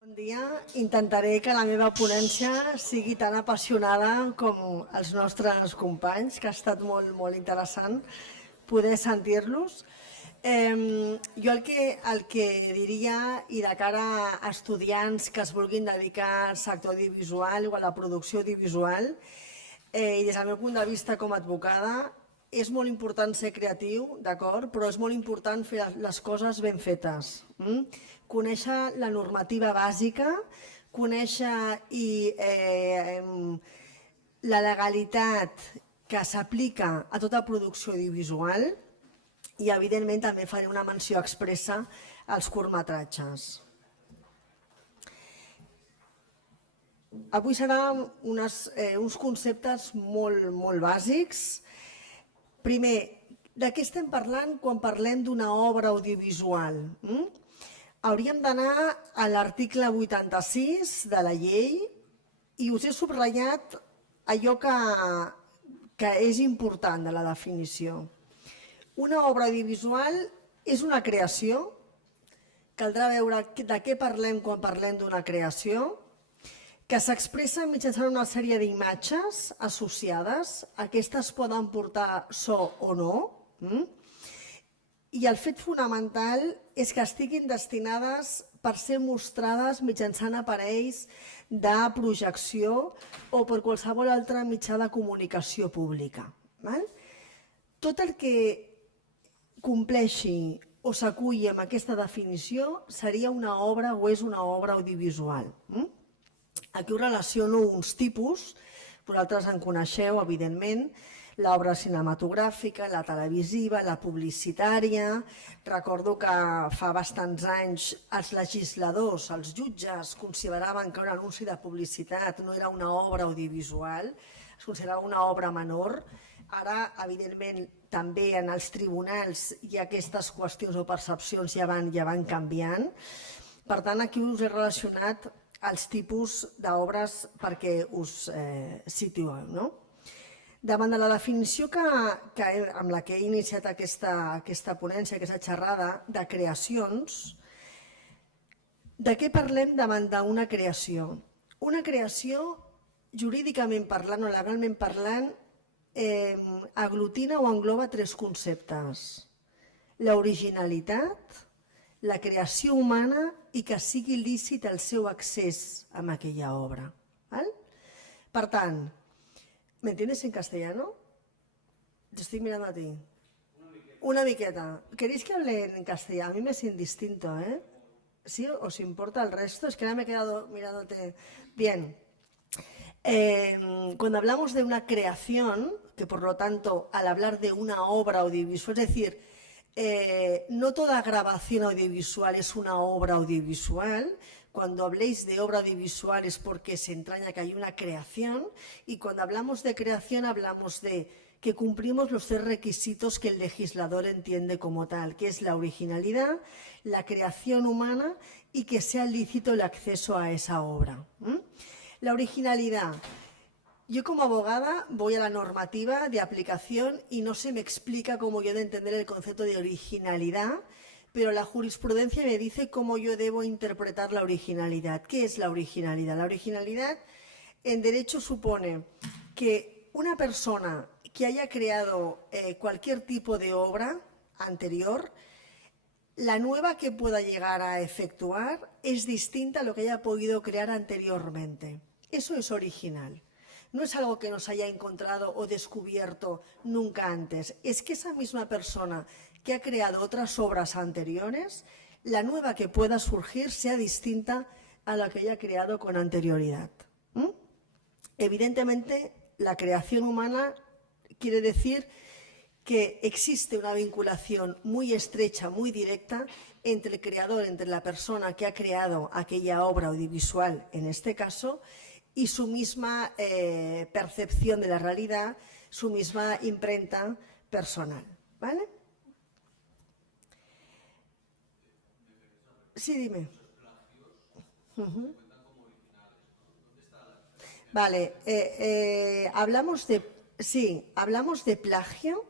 Bon dia. Intentaré que la meva ponència sigui tan apassionada com els nostres companys, que ha estat molt interessant poder sentir-los. Jo el que diria, i de cara a estudiants que es vulguin dedicar al sector audiovisual o a la producció audiovisual, i des del meu punt de vista com a advocada, és molt important ser creatiu, d'acord, però és molt important fer les coses ben fetes. Conèixer la normativa bàsica, conèixer la legalitat que s'aplica a tota producció audiovisual i, evidentment, també faré una menció expressa als curtmetratges. Avui seran uns conceptes molt bàsics. Primer, de què estem parlant quan parlem d'una obra audiovisual? Hauríem d'anar a l'article 86 de la llei i us he subratllat allò que és important de la definició. Una obra audiovisual és una creació, caldrà veure de què parlem quan parlem d'una creació, que s'expressa mitjançant una sèrie d'imatges associades. Aquestes poden portar so o no. I el fet fonamental és que estiguin destinades per ser mostrades mitjançant aparells de projecció o per qualsevol altre mitjà de comunicació pública. Tot el que compleixi o s'aculli amb aquesta definició seria una obra o és una obra audiovisual. Aquí us relaciono uns tipus, vosaltres en coneixeu, evidentment, l'obra cinematogràfica, la televisiva, la publicitària. Recordo que fa bastants anys els legisladors, els jutges, consideraven que un anunci de publicitat no era una obra audiovisual, es considerava una obra menor. Ara, evidentment, també en els tribunals hi ha aquestes qüestions o percepcions ja van canviant. Per tant, aquí us he relacionat els tipus d'obres perquè us situeu. Davant de la definició amb la que he iniciat aquesta ponència, aquesta xerrada de creacions, de què parlem davant d'una creació? Una creació, jurídicament parlant o legalment parlant, aglutina o engloba tres conceptes: l'originalitat, la creació humana i que sigui lícit el seu accés a aquella obra. Per tant, ¿me entiendes en castellano? Te estoy mirando a ti. Una miqueta. ¿Queréis que hable en castellano? A mí me es indistinto, ¿eh? ¿Sí? ¿Os importa el resto? Es que ahora me he quedado mirándote. Bien. Cuando hablamos de una creación, que por lo tanto, al hablar de una obra audiovisual, es decir, no toda grabación audiovisual es una obra audiovisual. Cuando habléis de obra audiovisual es porque se entraña que hay una creación, y cuando hablamos de creación hablamos de que cumplimos los tres requisitos que el legislador entiende como tal, que es la originalidad, la creación humana y que sea lícito el acceso a esa obra. La originalidad. Yo como abogada voy a la normativa de aplicación y no se me explica cómo yo he de entender el concepto de originalidad, pero la jurisprudencia me dice cómo yo debo interpretar la originalidad. ¿Qué es la originalidad? La originalidad en derecho supone que una persona que haya creado cualquier tipo de obra anterior, la nueva que pueda llegar a efectuar es distinta a lo que haya podido crear anteriormente. Eso es original. No es algo que nos haya encontrado o descubierto nunca antes. Es que esa misma persona que ha creado otras obras anteriores, la nueva que pueda surgir sea distinta a la que haya creado con anterioridad. Evidentemente, la creación humana quiere decir que existe una vinculación muy estrecha, muy directa, entre el creador, entre la persona que ha creado aquella obra audiovisual, en este caso, y su misma percepción de la realidad, su misma imprenta personal. ¿Vale? Sí, dime. Vale, hablamos de plagio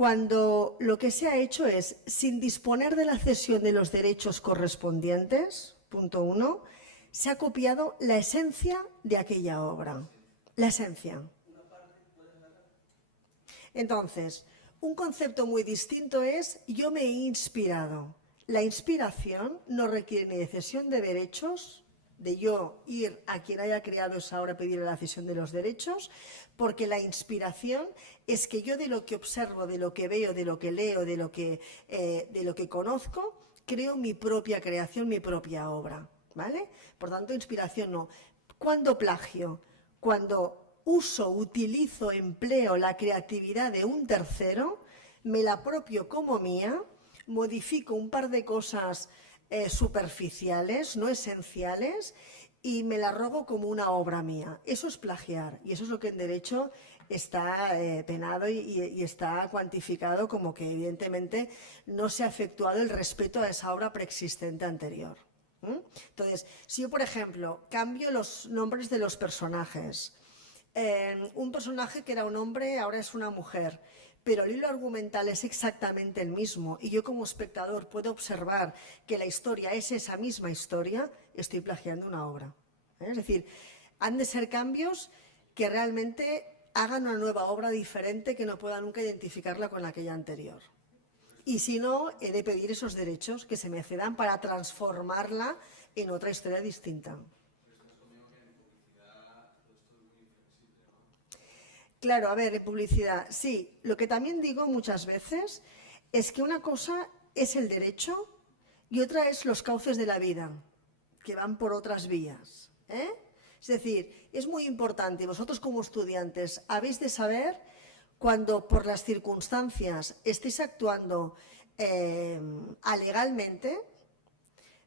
cuando lo que se ha hecho es, sin disponer de la cesión de los derechos correspondientes, punto 1, se ha copiado la esencia de aquella obra. La esencia. Entonces, un concepto muy distinto es yo me he inspirado. La inspiración no requiere ni de cesión de derechos, de yo ir a quien haya creado esa obra a pedirle la cesión de los derechos, porque la inspiración es que yo de lo que observo, de lo que veo, de lo que leo, de lo que conozco, creo mi propia creación, mi propia obra, ¿vale? Por tanto, inspiración no. ¿Cuándo plagio? Cuando utilizo, empleo la creatividad de un tercero, me la apropio como mía, modifico un par de cosas superficiales, no esenciales, y me la robo como una obra mía. Eso es plagiar, y eso es lo que en derecho está penado y está cuantificado como que evidentemente no se ha efectuado el respeto a esa obra preexistente anterior. Entonces, si yo, por ejemplo, cambio los nombres de los personajes, un personaje que era un hombre ahora es una mujer, pero el hilo argumental es exactamente el mismo y yo como espectador puedo observar que la historia es esa misma historia, estoy plagiando una obra. Es decir, han de ser cambios que realmente hagan una nueva obra diferente que no pueda nunca identificarla con aquella anterior. Y si no, he de pedir esos derechos que se me cedan para transformarla en otra historia distinta. Claro, a ver, en publicidad, sí. Lo que también digo muchas veces es que una cosa es el derecho y otra es los cauces de la vida, que van por otras vías. Es decir, es muy importante, vosotros como estudiantes habéis de saber cuando por las circunstancias estéis actuando alegalmente,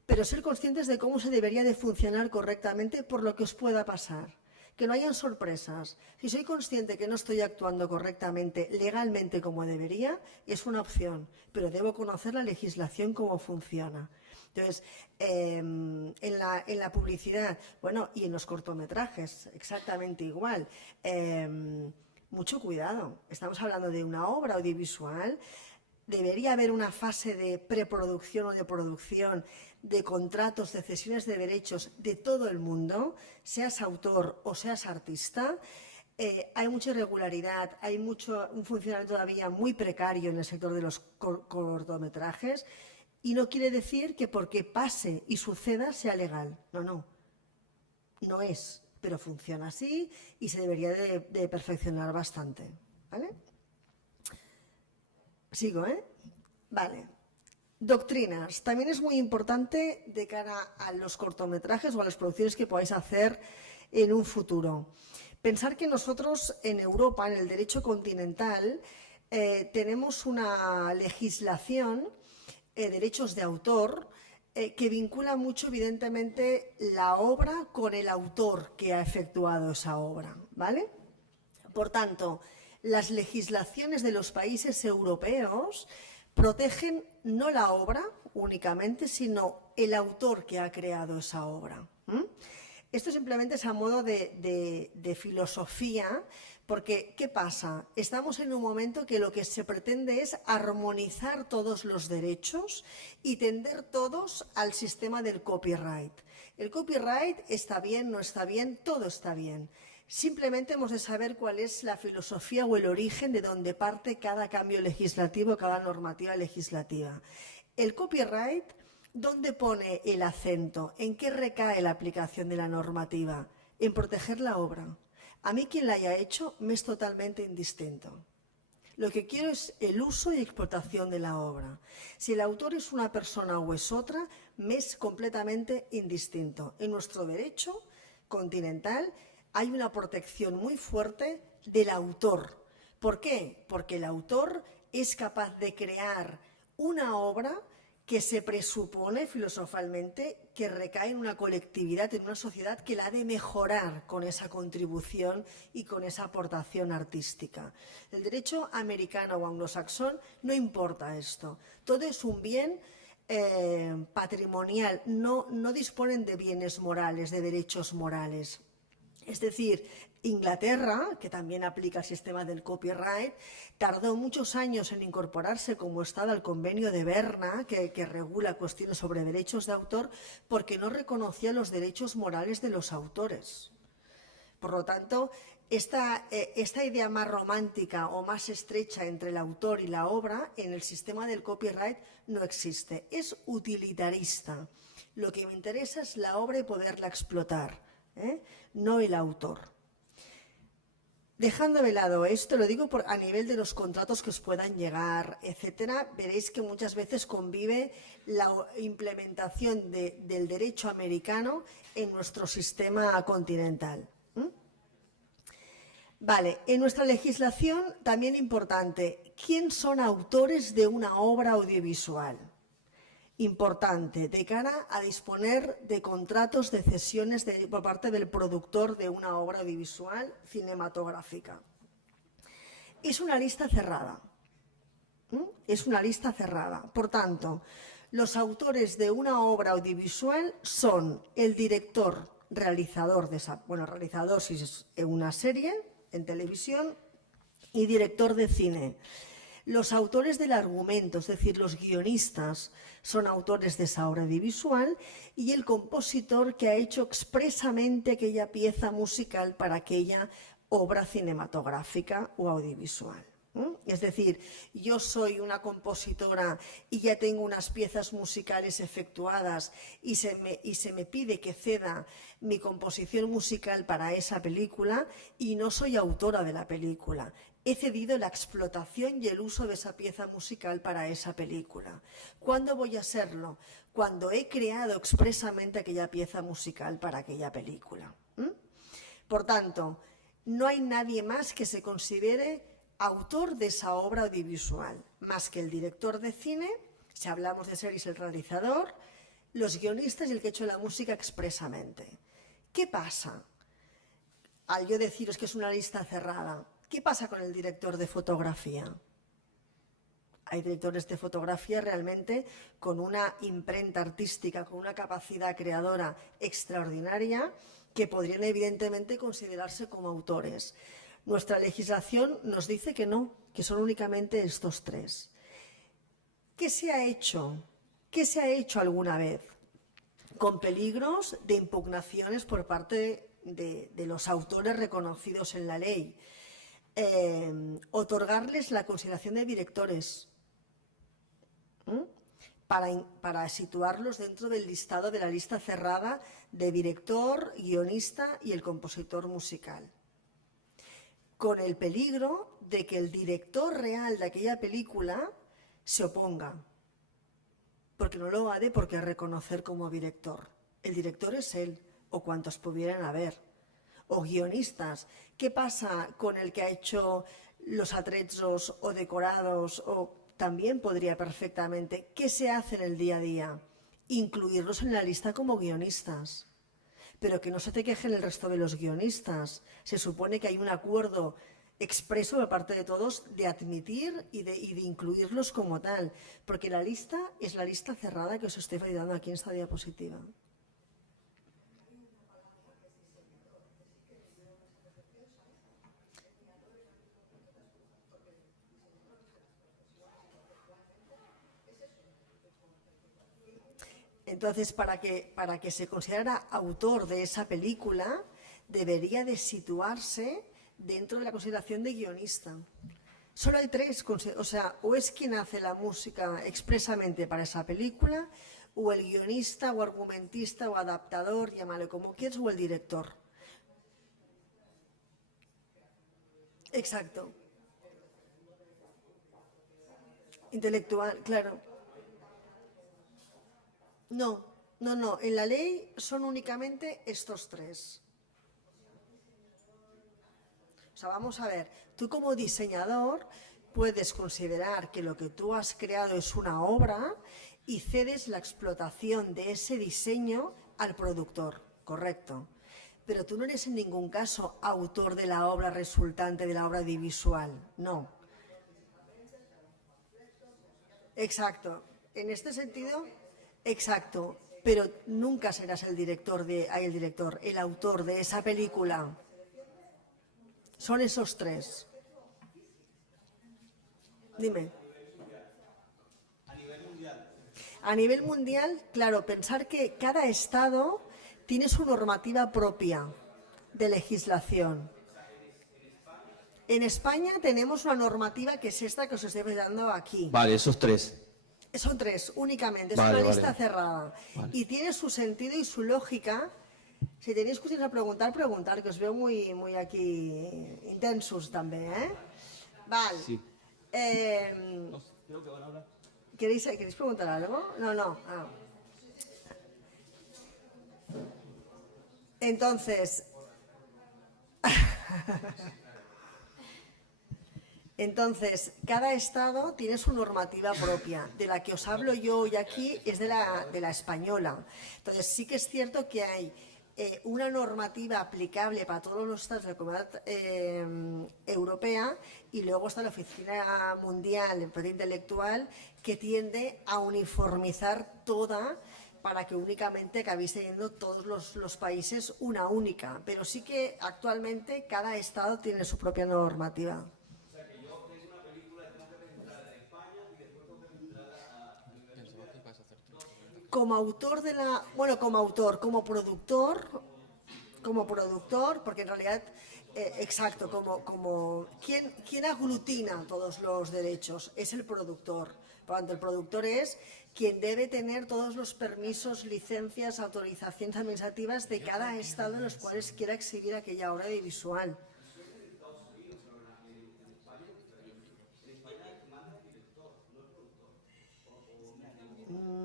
pero ser conscientes de cómo se debería de funcionar correctamente por lo que os pueda pasar. Que no hayan sorpresas. Si soy consciente que no estoy actuando correctamente, legalmente como debería, es una opción, pero debo conocer la legislación, cómo funciona. Entonces, en la publicidad, bueno, y en los cortometrajes, exactamente igual. Mucho cuidado. Estamos hablando de una obra audiovisual. Debería haber una fase de preproducción o de producción, de contratos, de cesiones de derechos de todo el mundo, seas autor o seas artista. Hay mucha irregularidad, hay un funcionamiento todavía muy precario en el sector de los cortometrajes y no quiere decir que porque pase y suceda sea legal. No, no, no es, pero funciona así y se debería de perfeccionar bastante. ¿Vale? Sigo, ¿eh? Vale. Doctrinas. También es muy importante de cara a los cortometrajes o a las producciones que podáis hacer en un futuro. Pensar que nosotros en Europa, en el derecho continental, tenemos una legislación, derechos de autor, que vincula mucho evidentemente la obra con el autor que ha efectuado esa obra, ¿vale? Por tanto, las legislaciones de los países europeos protegen no la obra únicamente, sino el autor que ha creado esa obra. Esto simplemente es a modo de filosofía, porque ¿qué pasa? Estamos en un momento que lo que se pretende es armonizar todos los derechos y tender todos al sistema del copyright. El copyright está bien, no está bien, todo está bien. Simplemente hemos de saber cuál es la filosofía o el origen de donde parte cada cambio legislativo, cada normativa legislativa. El copyright, ¿dónde pone el acento? ¿En qué recae la aplicación de la normativa? En proteger la obra. A mí quien la haya hecho me es totalmente indistinto. Lo que quiero es el uso y explotación de la obra. Si el autor es una persona o es otra, me es completamente indistinto. En nuestro derecho continental hay una protección muy fuerte del autor. ¿Por qué? Porque el autor es capaz de crear una obra que se presupone filosofalmente que recae en una colectividad, en una sociedad que la ha de mejorar con esa contribución y con esa aportación artística. El derecho americano o anglosaxón no importa esto. Todo es un bien patrimonial, no disponen de bienes morales, de derechos morales. Es decir, Inglaterra, que también aplica el sistema del copyright, tardó muchos años en incorporarse como Estado al convenio de Berna, que regula cuestiones sobre derechos de autor, porque no reconocía los derechos morales de los autores. Por lo tanto, esta idea más romántica o más estrecha entre el autor y la obra en el sistema del copyright no existe. Es utilitarista. Lo que me interesa es la obra y poderla explotar, no el autor. Dejando de lado esto, lo digo a nivel de los contratos que os puedan llegar, etcétera, veréis que muchas veces convive la implementación del derecho americano en nuestro sistema continental. Vale, en nuestra legislación también importante, ¿quién son autores de una obra audiovisual? Importante, de cara a disponer de contratos de cesiones por parte del productor de una obra audiovisual cinematográfica. Es una lista cerrada. Es una lista cerrada. Por tanto, los autores de una obra audiovisual son el director, realizador de esa, realizador si es una serie en televisión, y director de cine. Los autores del argumento, es decir, los guionistas, son autores de esa obra audiovisual, y el compositor que ha hecho expresamente aquella pieza musical para aquella obra cinematográfica o audiovisual. Es decir, yo soy una compositora y ya tengo unas piezas musicales efectuadas y se me pide que ceda mi composición musical para esa película y no soy autora de la película. He cedido la explotación y el uso de esa pieza musical para esa película. ¿Cuándo voy a serlo? Cuando he creado expresamente aquella pieza musical para aquella película. Por tanto, no hay nadie más que se considere autor de esa obra audiovisual, más que el director de cine, si hablamos de series, el realizador, los guionistas y el que ha hecho la música expresamente. ¿Qué pasa? Al yo deciros que es una lista cerrada, ¿qué pasa con el director de fotografía? Hay directores de fotografía realmente con una imprenta artística, con una capacidad creadora extraordinaria, que podrían evidentemente considerarse como autores. Nuestra legislación nos dice que no, que son únicamente estos tres. ¿Qué se ha hecho? ¿Qué se ha hecho alguna vez? Con peligros de impugnaciones por parte de los autores reconocidos en la ley. Otorgarles la consideración de directores para situarlos dentro del listado de la lista cerrada de director, guionista y el compositor musical, con el peligro de que el director real de aquella película se oponga, porque no lo ha de por qué reconocer como director. El director es él, o cuantos pudieran haber. O guionistas. ¿Qué pasa con el que ha hecho los atrezos o decorados? O también podría perfectamente. ¿Qué se hace en el día a día? Incluirlos en la lista como guionistas. Pero que no se te quejen el resto de los guionistas. Se supone que hay un acuerdo expreso de parte de todos de admitir y de incluirlos como tal, porque la lista es la lista cerrada que os estoy validando aquí en esta diapositiva. Entonces, para que se considerara autor de esa película, debería de situarse dentro de la consideración de guionista. Solo hay tres, o sea, o es quien hace la música expresamente para esa película, o el guionista, o argumentista, o adaptador, llámale como quieras, o el director. Exacto. Intelectual, claro. No, no. En la ley son únicamente estos tres. O sea, vamos a ver, tú como diseñador puedes considerar que lo que tú has creado es una obra y cedes la explotación de ese diseño al productor, correcto. Pero tú no eres en ningún caso autor de la obra resultante, de la obra audiovisual, no. Exacto. En este sentido, exacto. pero nunca serás el autor de esa película. Son esos tres. Dime. A nivel mundial, claro, pensar que cada estado tiene su normativa propia de legislación. En España tenemos una normativa que es esta que os estoy dando aquí. Vale, esos tres. Son tres, únicamente. Es Vale, una lista vale. cerrada. Vale. Y tiene su sentido y su lógica. Si tenéis cuestiones a preguntar, que os veo muy aquí intensos també, Val. Sí. ¿Queréis preguntar algo? No. Ah. Entonces, cada estado tiene su normativa propia. De la que os hablo yo hoy aquí es de la española. Entonces, sí que es cierto que hay una normativa aplicable para todos los estados de la Comunidad Europea, y luego está la Oficina Mundial de Propiedad Intelectual, que tiende a uniformizar toda para que únicamente acabéis teniendo todos los países una única. Pero sí que actualmente cada estado tiene su propia normativa. Como autor como productor, porque en realidad, exacto, ¿quién aglutina todos los derechos? Es el productor. Por lo tanto, el productor es quien debe tener todos los permisos, licencias, autorizaciones administrativas de cada estado en los cuales quiera exhibir aquella obra audiovisual.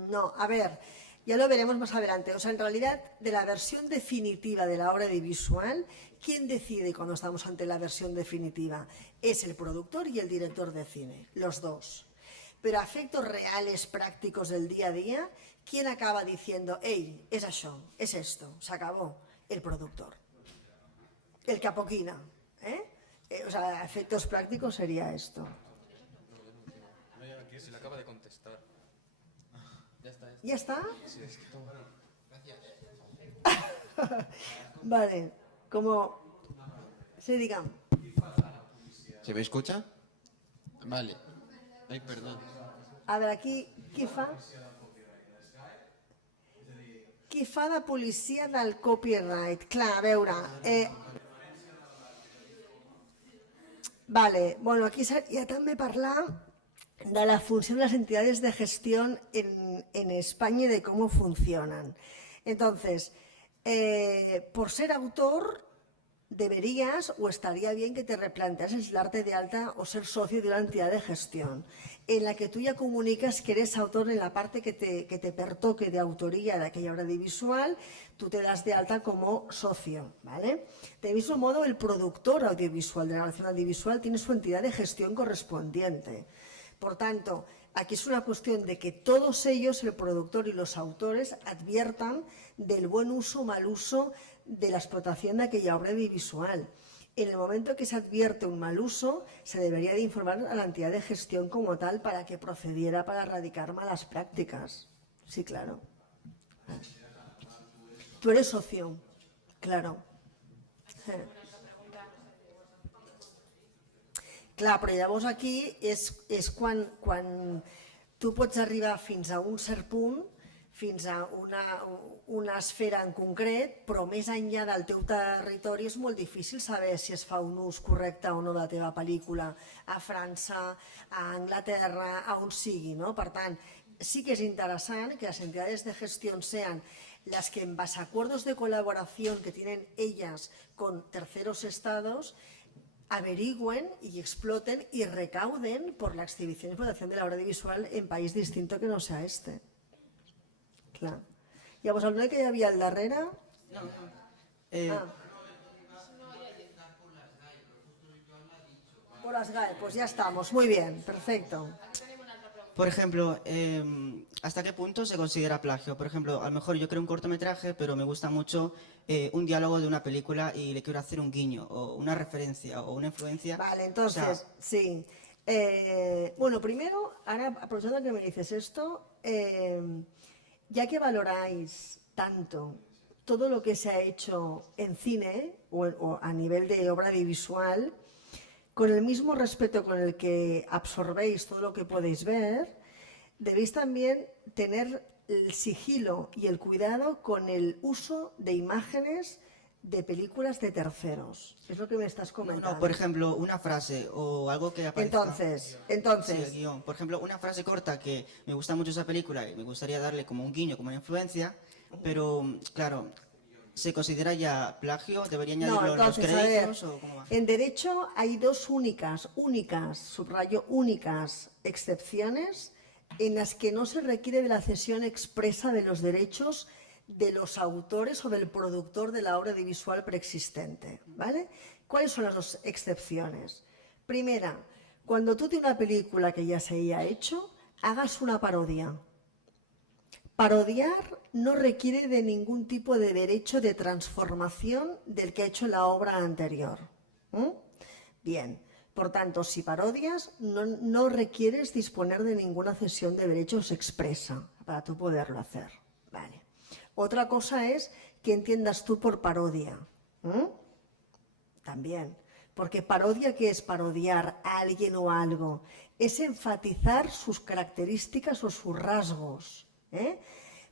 No, a ver, ya lo veremos más adelante. O sea, en realidad, de la versión definitiva de la obra audiovisual, ¿quién decide cuando estamos ante la versión definitiva? Es el productor y el director de cine, los dos. Pero a efectos reales, prácticos del día a día, ¿quién acaba diciendo, hey, es això, es esto, se acabó? El productor. El que apoquina. O sea, a efectos prácticos sería esto. Se le acaba de contestar. ¿Ya está? Sí, es que todo. Vale, como... Sí, digan. ¿Se me escucha? Vale. Ay, perdón. A veure, aquí, qui fa de policia del copyright? Clar, a veure... Vale, bueno, aquí seria també parlar de la función de las entidades de gestión en España y de cómo funcionan. Entonces, por ser autor, deberías o estaría bien que te replanteases darte de alta o ser socio de una entidad de gestión en la que tú ya comunicas que eres autor en la parte que te pertoque de autoría de aquella obra audiovisual, tú te das de alta como socio, ¿vale? De mismo modo, el productor audiovisual de la narración audiovisual tiene su entidad de gestión correspondiente. Por tanto, aquí es una cuestión de que todos ellos, el productor y los autores, adviertan del buen uso o mal uso de la explotación de aquella obra audiovisual. En el momento que se advierte un mal uso, se debería de informar a la entidad de gestión como tal para que procediera para erradicar malas prácticas. Sí, claro. Tú eres socio, claro. Clar, però llavors aquí és quan tu pots arribar fins a un cert punt, fins a una esfera en concret, però més enllà del teu territori és molt difícil saber si es fa un ús correcte o no de la teva pel·lícula a França, a Anglaterra, a on sigui, no? Per tant, sí que es interesant que las entidades de gestión sean las que en base a acuerdos de colaboración que tienen ellas con terceros estados averigüen y exploten y recauden por la exhibición y explotación de la obra audiovisual en país distinto que no sea este. Clar. Llavors, el noi que hi havia al darrere... Por las GAE, pues ya estamos. Muy bien, perfecto. Por ejemplo, ¿hasta qué punto se considera plagio? Por ejemplo, a lo mejor yo creo un cortometraje, pero me gusta mucho un diálogo de una película y le quiero hacer un guiño, o una referencia, o una influencia. Vale, entonces, o sea, sí. Bueno, primero, ahora aprovechando que me dices esto, ya que valoráis tanto todo lo que se ha hecho en cine o a nivel de obra audiovisual, con el mismo respeto con el que absorbéis todo lo que podéis ver, debéis también tener el sigilo y el cuidado con el uso de imágenes de películas de terceros. Es lo que me estás comentando. No, por ejemplo, una frase o algo que aparezca. Sí, el Entonces, guión. Por ejemplo, una frase corta que me gusta mucho esa película y me gustaría darle como un guiño, como una influencia, pero claro, ¿se considera ya plagio? ¿Debería añadirlo en los entonces, a ver, créditos o cómo va? en derecho hay dos únicas, subrayo, únicas excepciones en las que no se requiere de la cesión expresa de los derechos de los autores o del productor de la obra audiovisual preexistente, ¿vale? ¿Cuáles son las dos excepciones? Primera, cuando tú de una película que ya se haya hecho, hagas una parodia. Parodiar no requiere de ningún tipo de derecho de transformación del que ha hecho la obra anterior. Bien, por tanto, si parodias, no requieres disponer de ninguna cesión de derechos expresa para tú poderlo hacer. Vale. Otra cosa es que entiendas tú por parodia. También. Porque parodia, ¿qué es parodiar a alguien o algo? Es enfatizar sus características o sus rasgos.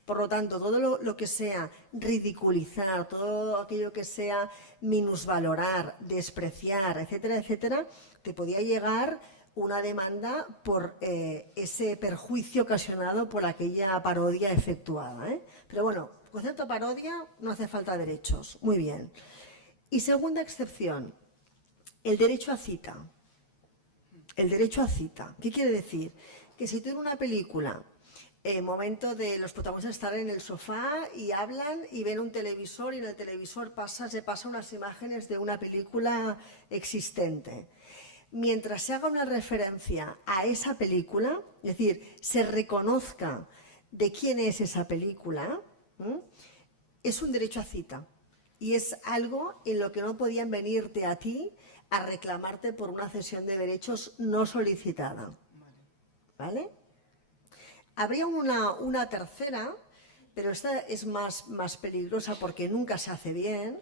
Por lo tanto, todo lo que sea ridiculizar, todo aquello que sea minusvalorar, despreciar, etcétera, etcétera, te podía llegar una demanda por ese perjuicio ocasionado por aquella parodia efectuada. Pero bueno, concepto parodia no hace falta derechos. Muy bien. Y segunda excepción, el derecho a cita. El derecho a cita. ¿Qué quiere decir? Que si tú en una película, momento de los protagonistas estar en el sofá y hablan y ven un televisor y en el televisor se pasan unas imágenes de una película existente. Mientras se haga una referencia a esa película, es decir, se reconozca de quién es esa película, es un derecho a cita. Y es algo en lo que no podían venirte a ti a reclamarte por una cesión de derechos no solicitada. ¿Vale? Habría una tercera, pero esta es más peligrosa porque nunca se hace bien,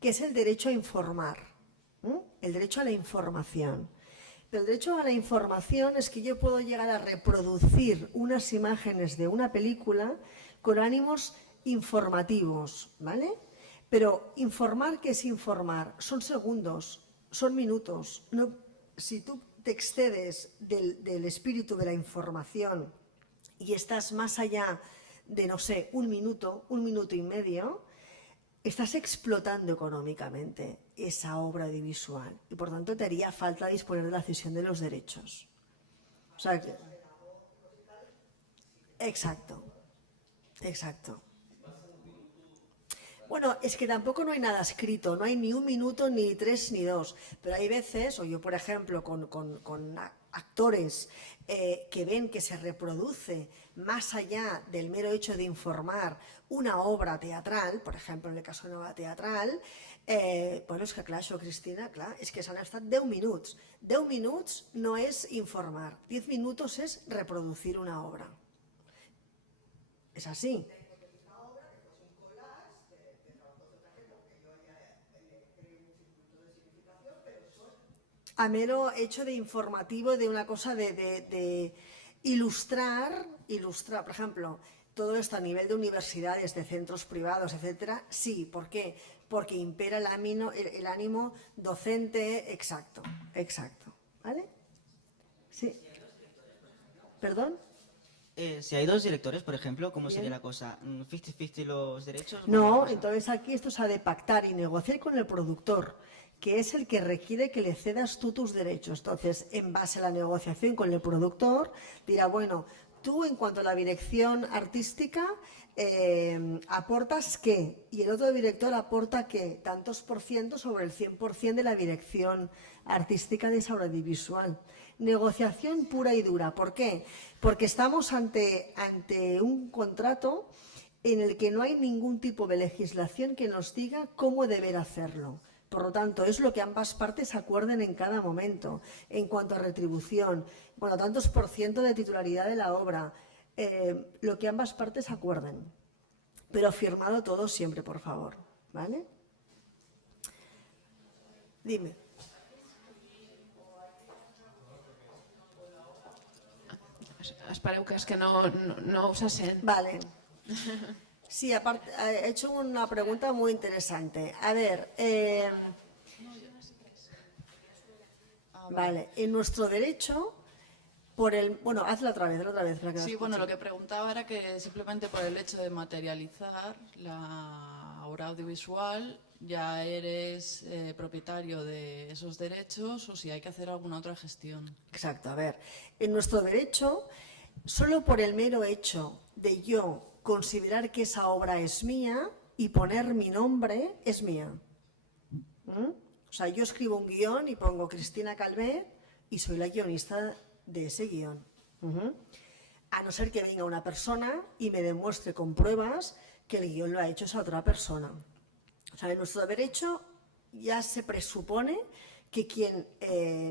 que es el derecho a informar, el derecho a la información. Pero el derecho a la información es que yo puedo llegar a reproducir unas imágenes de una película con ánimos informativos, ¿vale? Pero informar, ¿qué es informar? Son segundos, son minutos. No, si tú te excedes del espíritu de la información y estás más allá de, no sé, un minuto y medio, estás explotando económicamente esa obra audiovisual y por tanto te haría falta disponer de la cesión de los derechos. O sea que... Exacto. Bueno, es que tampoco no hay nada escrito, no hay ni un minuto, ni 3, ni 2, pero hay veces, o yo por ejemplo con actores que ven que se reproduce más allá del mero hecho de informar una obra teatral, por ejemplo en el caso de una obra teatral, bueno, és que clar, això, Cristina, clar, és que s'han estat 10 minuts. 10 minuts no és informar, 10 minutos es reproducir una obra. Es así. A mero hecho de informativo, de una cosa de ilustrar, por ejemplo, todo esto a nivel de universidades, de centros privados, etcétera, sí. ¿Por qué? Porque impera el ánimo docente, exacto, ¿vale? Sí. ¿Perdón? Si hay dos directores, por ejemplo, ¿cómo sería la cosa? ¿50-50 los derechos? No, entonces aquí esto se ha de pactar y negociar con el productor, que es el que requiere que le cedas tú tus derechos. Entonces, en base a la negociación con el productor, dirá, bueno, tú en cuanto a la dirección artística aportas qué, y el otro director aporta qué, tantos por ciento sobre el 100% de la dirección artística de esa obra audiovisual. Negociación pura y dura. ¿Por qué? Porque estamos ante un contrato en el que no hay ningún tipo de legislación que nos diga cómo deber hacerlo. Por lo tanto, es lo que ambas partes acuerden en cada momento, en cuanto a retribución, bueno, tantos por ciento de titularidad de la obra, lo que ambas partes acuerden, pero firmado todo siempre, por favor, ¿vale? Dime. Espereu que és que no us sent. Vale. Sí, aparte, he hecho una pregunta muy interesante. A ver, vale, en nuestro derecho, bueno, hazla otra vez, para que la Sí, bueno, escuche. lo que preguntaba era que simplemente por el hecho de materializar la obra audiovisual ya eres propietario de esos derechos o si hay que hacer alguna otra gestión. Exacto, a ver, en nuestro derecho, solo por el mero hecho de yo considerar que esa obra es mía y poner mi nombre, es mía. O sea, yo escribo un guión y pongo Cristina Calvet y soy la guionista de ese guión. A no ser que venga una persona y me demuestre con pruebas que el guión lo ha hecho esa otra persona. O sea, en nuestro derecho ya se presupone que quien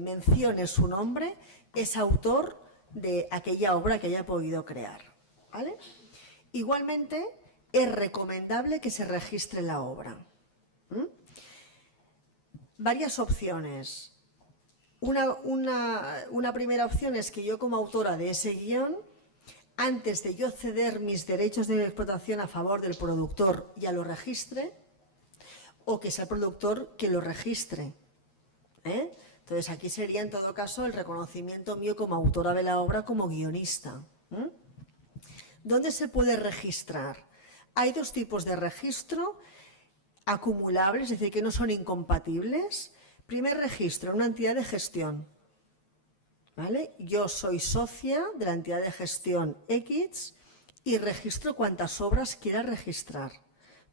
mencione su nombre es autor de aquella obra que haya podido crear, ¿vale? Igualmente, es recomendable que se registre la obra. Varias opciones. Una primera opción es que yo, como autora de ese guión, antes de yo ceder mis derechos de explotación a favor del productor, ya lo registre, o que sea el productor que lo registre. Entonces, aquí sería, en todo caso, el reconocimiento mío como autora de la obra, como guionista. ¿Dónde se puede registrar? Hay dos tipos de registro acumulables, es decir, que no son incompatibles. Primer registro, una entidad de gestión. ¿Vale? Yo soy socia de la entidad de gestión X y registro cuantas obras quiera registrar,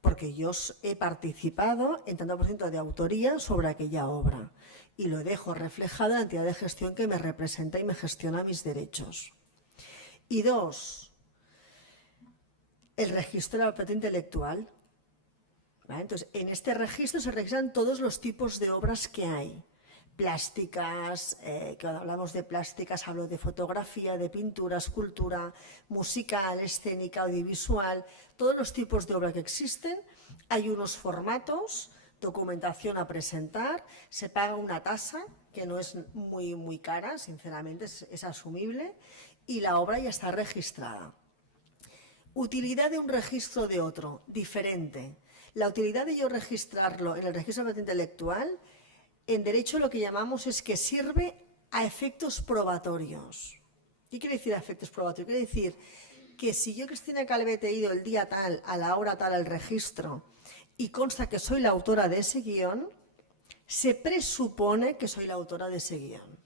porque yo he participado en tanto por ciento de autoría sobre aquella obra y lo dejo reflejado en la entidad de gestión que me representa y me gestiona mis derechos. Y dos, el registro de la propiedad intelectual. ¿Vale? Entonces, en este registro se registran todos los tipos de obras que hay. Plásticas, que cuando hablamos de plásticas hablo de fotografía, de pintura, escultura, musical, escénica, audiovisual, todos los tipos de obra que existen. Hay unos formatos, documentación a presentar, se paga una tasa que no es muy cara, sinceramente es asumible, y la obra ya está registrada. Utilidad de un registro de otro, diferente. La utilidad de yo registrarlo en el registro de propiedad intelectual, en derecho lo que llamamos es que sirve a efectos probatorios. ¿Qué quiere decir a efectos probatorios? Quiere decir que si yo, Cristina Calvet, he ido el día tal, a la hora tal al registro y consta que soy la autora de ese guión, se presupone que soy la autora de ese guión.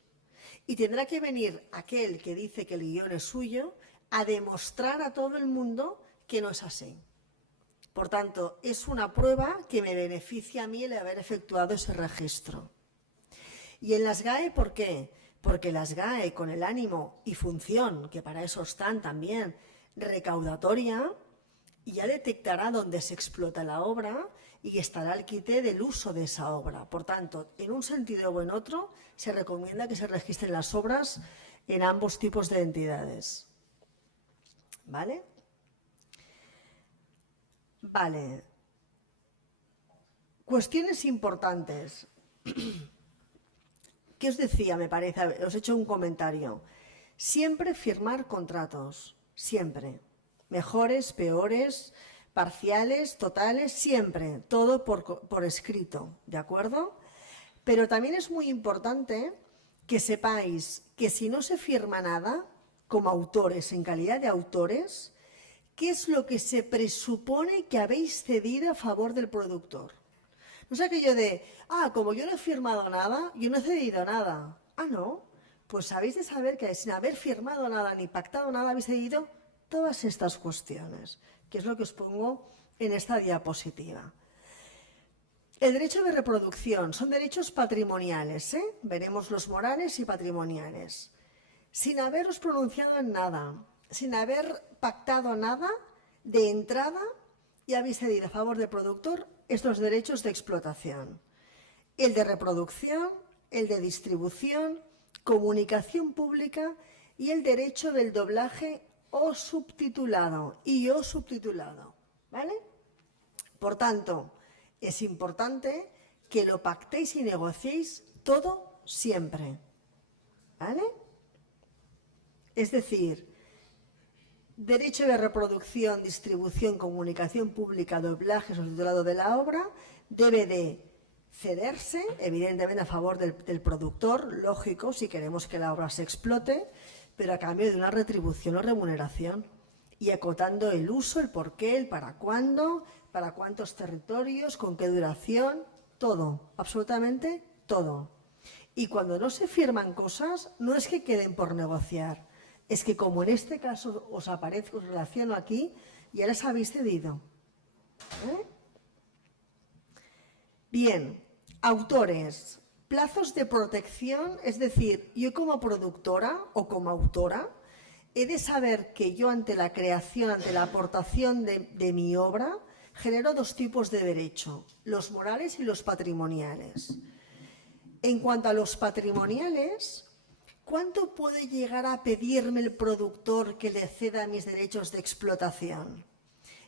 Y tendrá que venir aquel que dice que el guión es suyo a demostrar a todo el mundo que no es así. Por tanto, es una prueba que me beneficia a mí el haber efectuado ese registro. Y en las GAE, ¿por qué? Porque las GAE, con el ánimo y función, que para eso están también, recaudatoria, ya detectará dónde se explota la obra y estará al quite del uso de esa obra. Por tanto, en un sentido o en otro, se recomienda que se registren las obras en ambos tipos de entidades. ¿Vale? Vale. Cuestiones importantes. ¿Qué os decía, me parece? Os he hecho un comentario. Siempre firmar contratos. Siempre. Mejores, peores, parciales, totales, siempre. Todo por escrito. ¿De acuerdo? Pero también es muy importante que sepáis que si no se firma nada, como autores, en calidad de autores, ¿qué es lo que se presupone que habéis cedido a favor del productor? No es aquello de, como yo no he firmado nada, yo no he cedido nada. ¿No? Pues habéis de saber que sin haber firmado nada ni pactado nada, habéis cedido todas estas cuestiones, que es lo que os pongo en esta diapositiva. El derecho de reproducción son derechos patrimoniales, veremos los morales y patrimoniales. Sin haberos pronunciado en nada, sin haber pactado nada, de entrada ya habéis cedido a favor del productor estos derechos de explotación. El de reproducción, el de distribución, comunicación pública y el derecho del doblaje o subtitulado y o subtitulado, ¿vale? Por tanto, es importante que lo pactéis y negociéis todo siempre, ¿vale? Es decir, derecho de reproducción, distribución, comunicación pública, doblaje o subtitulado de la obra debe de cederse, evidentemente a favor del productor, lógico, si queremos que la obra se explote, pero a cambio de una retribución o remuneración, y acotando el uso, el porqué, el para cuándo, para cuántos territorios, con qué duración, todo, absolutamente todo. Y cuando no se firman cosas, no es que queden por negociar, es que como en este caso os aparezco, os relaciono aquí, ya les habéis cedido. Bien, autores, plazos de protección, es decir, yo como productora o como autora, he de saber que yo ante la creación, ante la aportación de mi obra, genero dos tipos de derecho, los morales y los patrimoniales. En cuanto a los patrimoniales, ¿cuánto puede llegar a pedirme el productor que le ceda mis derechos de explotación?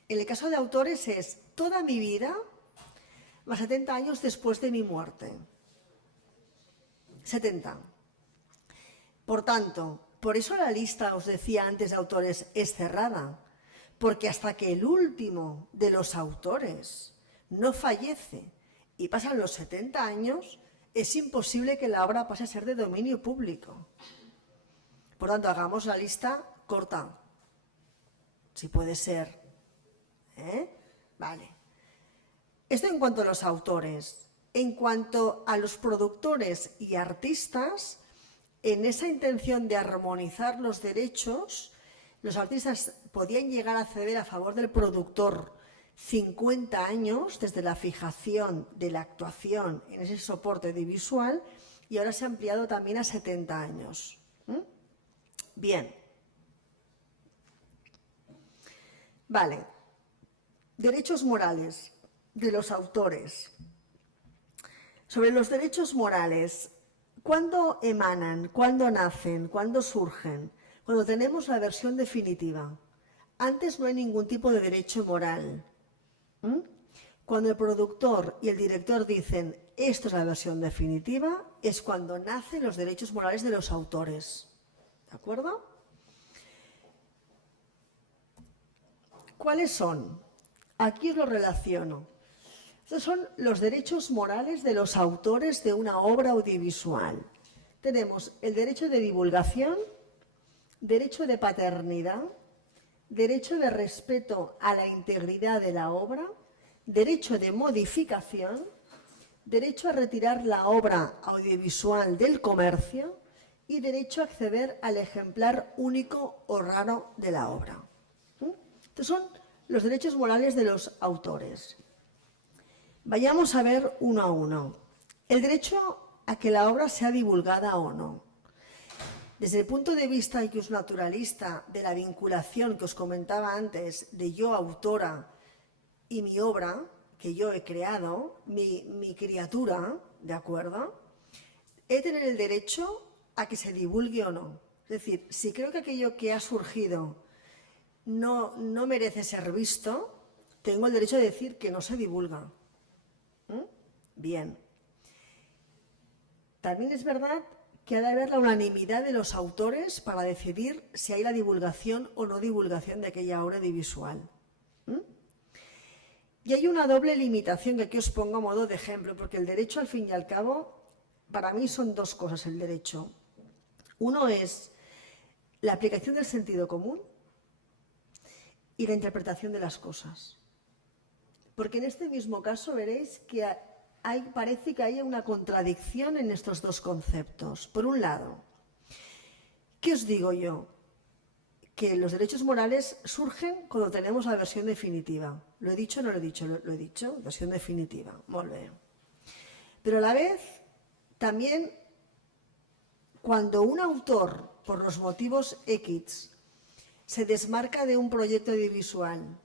En el caso de autores es toda mi vida más 70 años después de mi muerte. 70. Por tanto, por eso la lista, os decía antes, de autores es cerrada, porque hasta que el último de los autores no fallece y pasan los 70 años, es imposible que la obra pase a ser de dominio público. Por tanto, hagamos la lista corta, si puede ser. Vale. Esto en cuanto a los autores. En cuanto a los productores y artistas, en esa intención de armonizar los derechos, los artistas podían llegar a ceder a favor del productor 50 años desde la fijación de la actuación en ese soporte audiovisual, y ahora se ha ampliado también a 70 años. Bien. Vale. Derechos morales de los autores. Sobre los derechos morales, ¿cuándo emanan? ¿Cuándo nacen? ¿Cuándo surgen? Cuando tenemos la versión definitiva. Antes no hay ningún tipo de derecho moral. Cuando el productor y el director dicen esto es la versión definitiva, es cuando nacen los derechos morales de los autores. ¿De acuerdo? ¿Cuáles son? Aquí os lo relaciono. Estos son los derechos morales de los autores de una obra audiovisual. Tenemos el derecho de divulgación, derecho de paternidad, derecho de respeto a la integridad de la obra, derecho de modificación, derecho a retirar la obra audiovisual del comercio y derecho a acceder al ejemplar único o raro de la obra. Estos son los derechos morales de los autores. Vayamos a ver uno a uno. El derecho a que la obra sea divulgada o no. Desde el punto de vista naturalista de la vinculación que os comentaba antes de yo, autora, y mi obra, que yo he creado, mi criatura, ¿de acuerdo? He de tener el derecho a que se divulgue o no. Es decir, si creo que aquello que ha surgido no merece ser visto, tengo el derecho de decir que no se divulga. Bien. También es verdad que ha de haber la unanimidad de los autores para decidir si hay la divulgación o no divulgación de aquella obra audiovisual. Y hay una doble limitación que aquí os pongo a modo de ejemplo, porque el derecho, al fin y al cabo, para mí son dos cosas el derecho. Uno es la aplicación del sentido común y la interpretación de las cosas. Porque en este mismo caso veréis que parece que haya una contradicción en estos dos conceptos. Por un lado, ¿qué os digo yo? Que los derechos morales surgen cuando tenemos la versión definitiva. ¿Lo he dicho o no lo he dicho? Lo he dicho, versión definitiva. Molt bé. Pero a la vez, también, cuando un autor, por los motivos X, se desmarca de un proyecto audiovisual,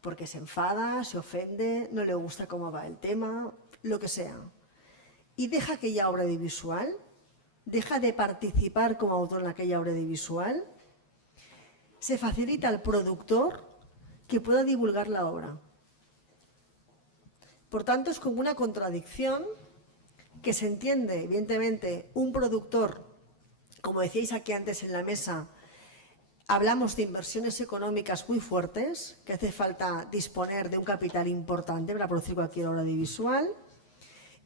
porque se enfada, se ofende, no le gusta cómo va el tema, lo que sea, y deja aquella obra audiovisual, deja de participar como autor en aquella obra audiovisual, se facilita al productor que pueda divulgar la obra. Por tanto, es como una contradicción que se entiende, evidentemente, un productor, como decíais aquí antes en la mesa, hablamos de inversiones económicas muy fuertes, que hace falta disponer de un capital importante para producir cualquier obra audiovisual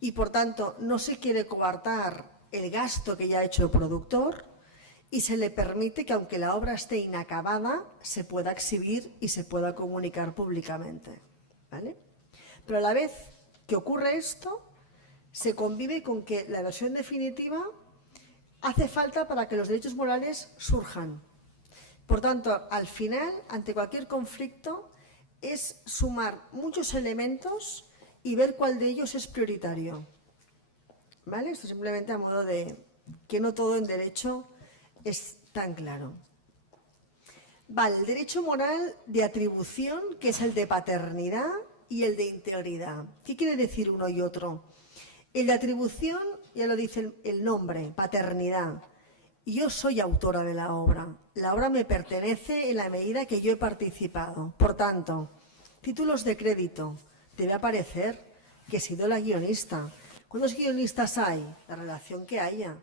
y, por tanto, no se quiere coartar el gasto que ya ha hecho el productor y se le permite que, aunque la obra esté inacabada, se pueda exhibir y se pueda comunicar públicamente, ¿vale? Pero a la vez que ocurre esto, se convive con que la versión definitiva hace falta para que los derechos morales surjan. Por tanto, al final, ante cualquier conflicto, es sumar muchos elementos y ver cuál de ellos es prioritario. ¿Vale? Esto simplemente a modo de que no todo en derecho es tan claro. Vale, el derecho moral de atribución, que es el de paternidad y el de integridad. ¿Qué quiere decir uno y otro? El de atribución, ya lo dice el nombre, paternidad. Yo soy autora de la obra. La obra me pertenece en la medida que yo he participado. Por tanto, títulos de crédito. Debe aparecer que he sido la guionista. ¿Cuántos guionistas hay? La relación que haya.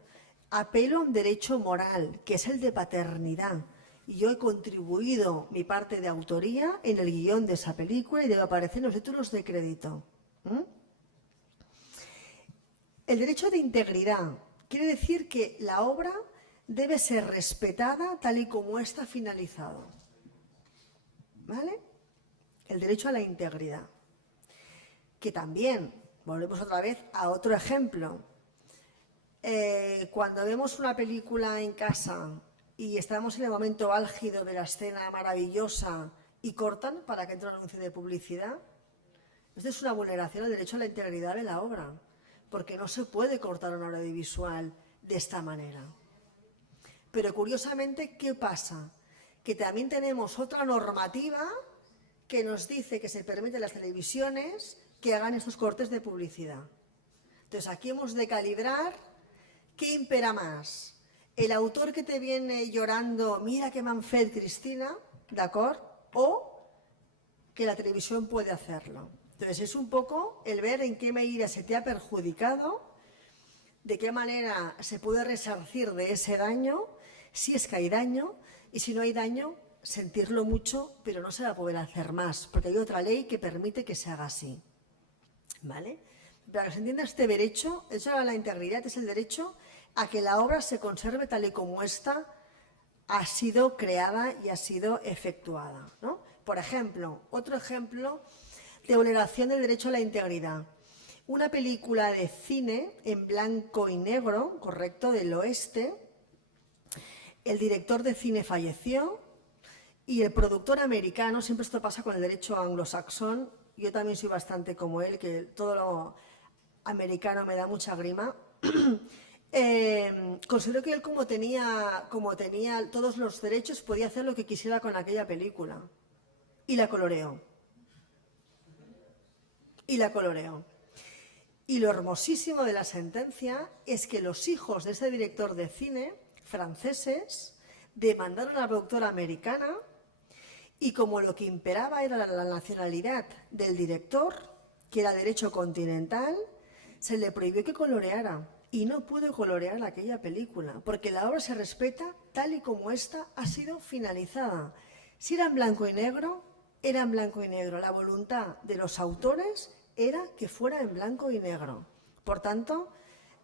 Apelo a un derecho moral, que es el de paternidad. Y yo he contribuido mi parte de autoría en el guión de esa película y debe aparecer en los títulos de crédito. El derecho de integridad quiere decir que la obra debe ser respetada tal y como está finalizado. ¿Vale? El derecho a la integridad. Que también, volvemos otra vez a otro ejemplo. Cuando vemos una película en casa y estamos en el momento álgido de la escena maravillosa y cortan para que entre un anuncio de publicidad, esto es una vulneración al derecho a la integridad de la obra, porque no se puede cortar una obra audiovisual de esta manera. Pero curiosamente, ¿qué pasa? Que también tenemos otra normativa que nos dice que se permite a las televisiones que hagan esos cortes de publicidad. Entonces, aquí hemos de calibrar qué impera más. El autor que te viene llorando, mira que m'han fet Cristina, ¿de acuerdo? O que la televisión puede hacerlo. Entonces, es un poco el ver en qué medida se te ha perjudicado, de qué manera se puede resarcir de ese daño, si es que hay daño, y si no hay daño, sentirlo mucho, pero no se va a poder hacer más, porque hay otra ley que permite que se haga así. ¿Vale? Para que se entienda este derecho, eso a la integridad es el derecho a que la obra se conserve tal y como ésta ha sido creada y ha sido efectuada, ¿no? Por ejemplo, otro ejemplo de vulneración del derecho a la integridad. Una película de cine en blanco y negro, correcto, del oeste. El director de cine falleció y el productor americano, siempre esto pasa con el derecho anglosajón, yo también soy bastante como él, que todo lo americano me da mucha grima. Considero que él, como tenía todos los derechos, podía hacer lo que quisiera con aquella película. Y la coloreó. Y lo hermosísimo de la sentencia es que los hijos de ese director de cine, franceses, demandaron a la productora americana y como lo que imperaba era la nacionalidad del director, que era derecho continental, se le prohibió que coloreara y no pudo colorear aquella película, porque la obra se respeta tal y como ésta ha sido finalizada. Si era en blanco y negro, era en blanco y negro. La voluntad de los autores era que fuera en blanco y negro. Por tanto,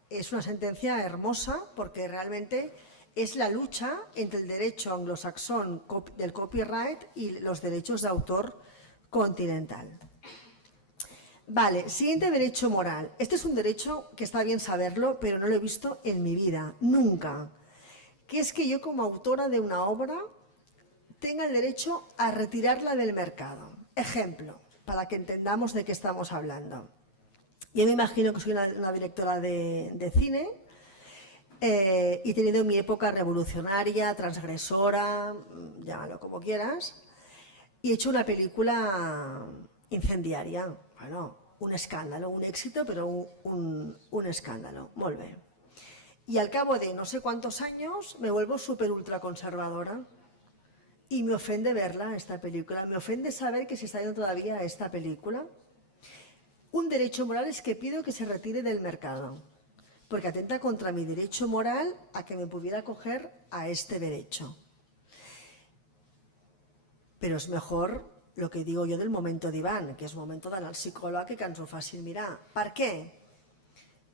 es una sentencia hermosa porque realmente es la lucha entre el derecho anglosajón del copyright y los derechos de autor continental. Vale, siguiente derecho moral. Este es un derecho que está bien saberlo, pero no lo he visto en mi vida, nunca. Que es que yo, como autora de una obra, tenga el derecho a retirarla del mercado. Ejemplo, para que entendamos de qué estamos hablando. Yo me imagino que soy una directora de cine y he tenido mi época revolucionaria, transgresora, llámalo como quieras, y he hecho una película incendiaria. Bueno, un escándalo, un éxito, pero un escándalo. Molt bé. Y al cabo de no sé cuántos años me vuelvo súper ultra conservadora Y me ofende verla, esta película. Me ofende saber que se está viendo todavía esta película. Un derecho moral es que pido que se retire del mercado, porque atenta contra mi derecho moral a que me pudiera acoger a este derecho. Però és millor el que digo jo del moment d'Ivan, que és moment d'anar al psicòleg que ens ho facin mirar. Per què?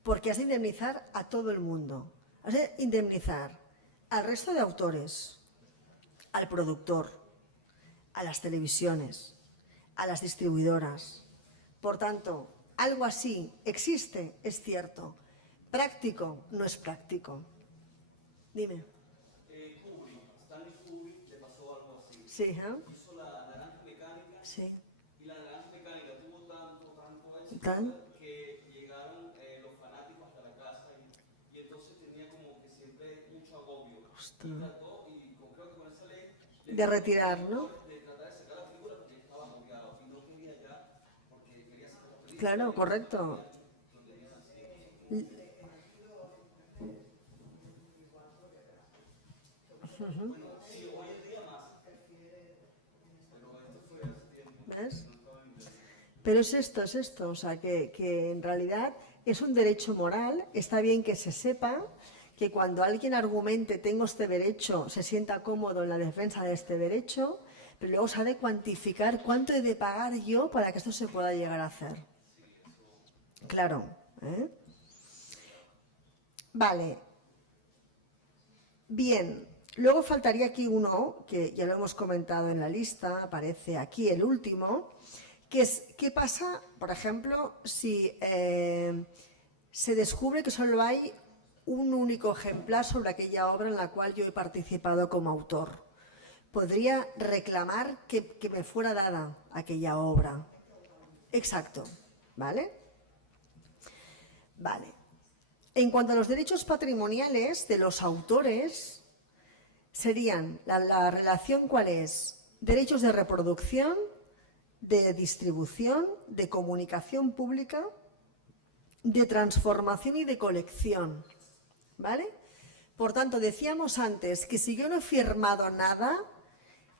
Porque has de indemnizar a todo el mundo. Has de indemnizar al resto de autores, al productor, a las televisiones, a las distribuidoras. Por tanto, algo así existe, es cierto. Práctico, no es práctico. Dime. Stanley Kubrick le pasó algo así. Sí, ¿eh? Hizo la Naranja Mecánica Sí. y la Naranja Mecánica tuvo tanto éxito ¿Tan? que llegaron los fanáticos hasta la casa y entonces tenía como que siempre mucho agobio. Ostras. Y trató, y creo que con esa ley, De retirar, ¿no? de tratar de sacar la figura porque estaba agobiado y no quería ya, porque quería sacar la película. Claro, correcto. ¿Ves? Pero es esto, o sea, que en realidad es un derecho moral, está bien que se sepa que cuando alguien argumente tengo este derecho, se sienta cómodo en la defensa de este derecho, pero luego se ha de cuantificar cuánto he de pagar yo para que esto se pueda llegar a hacer. Claro, ¿eh? Vale. Bien, luego faltaría aquí uno, que ya lo hemos comentado en la lista, aparece aquí el último, que es, ¿qué pasa, por ejemplo, si se descubre que solo hay un único ejemplar sobre aquella obra en la cual yo he participado como autor? Podría reclamar que me fuera dada aquella obra. Exacto, ¿vale? Vale. En cuanto a los derechos patrimoniales de los autores, serían, la relación ¿cuál es? Derechos de reproducción, de distribución, de comunicación pública, de transformación y de colección, ¿vale? Por tanto, decíamos antes que si yo no he firmado nada,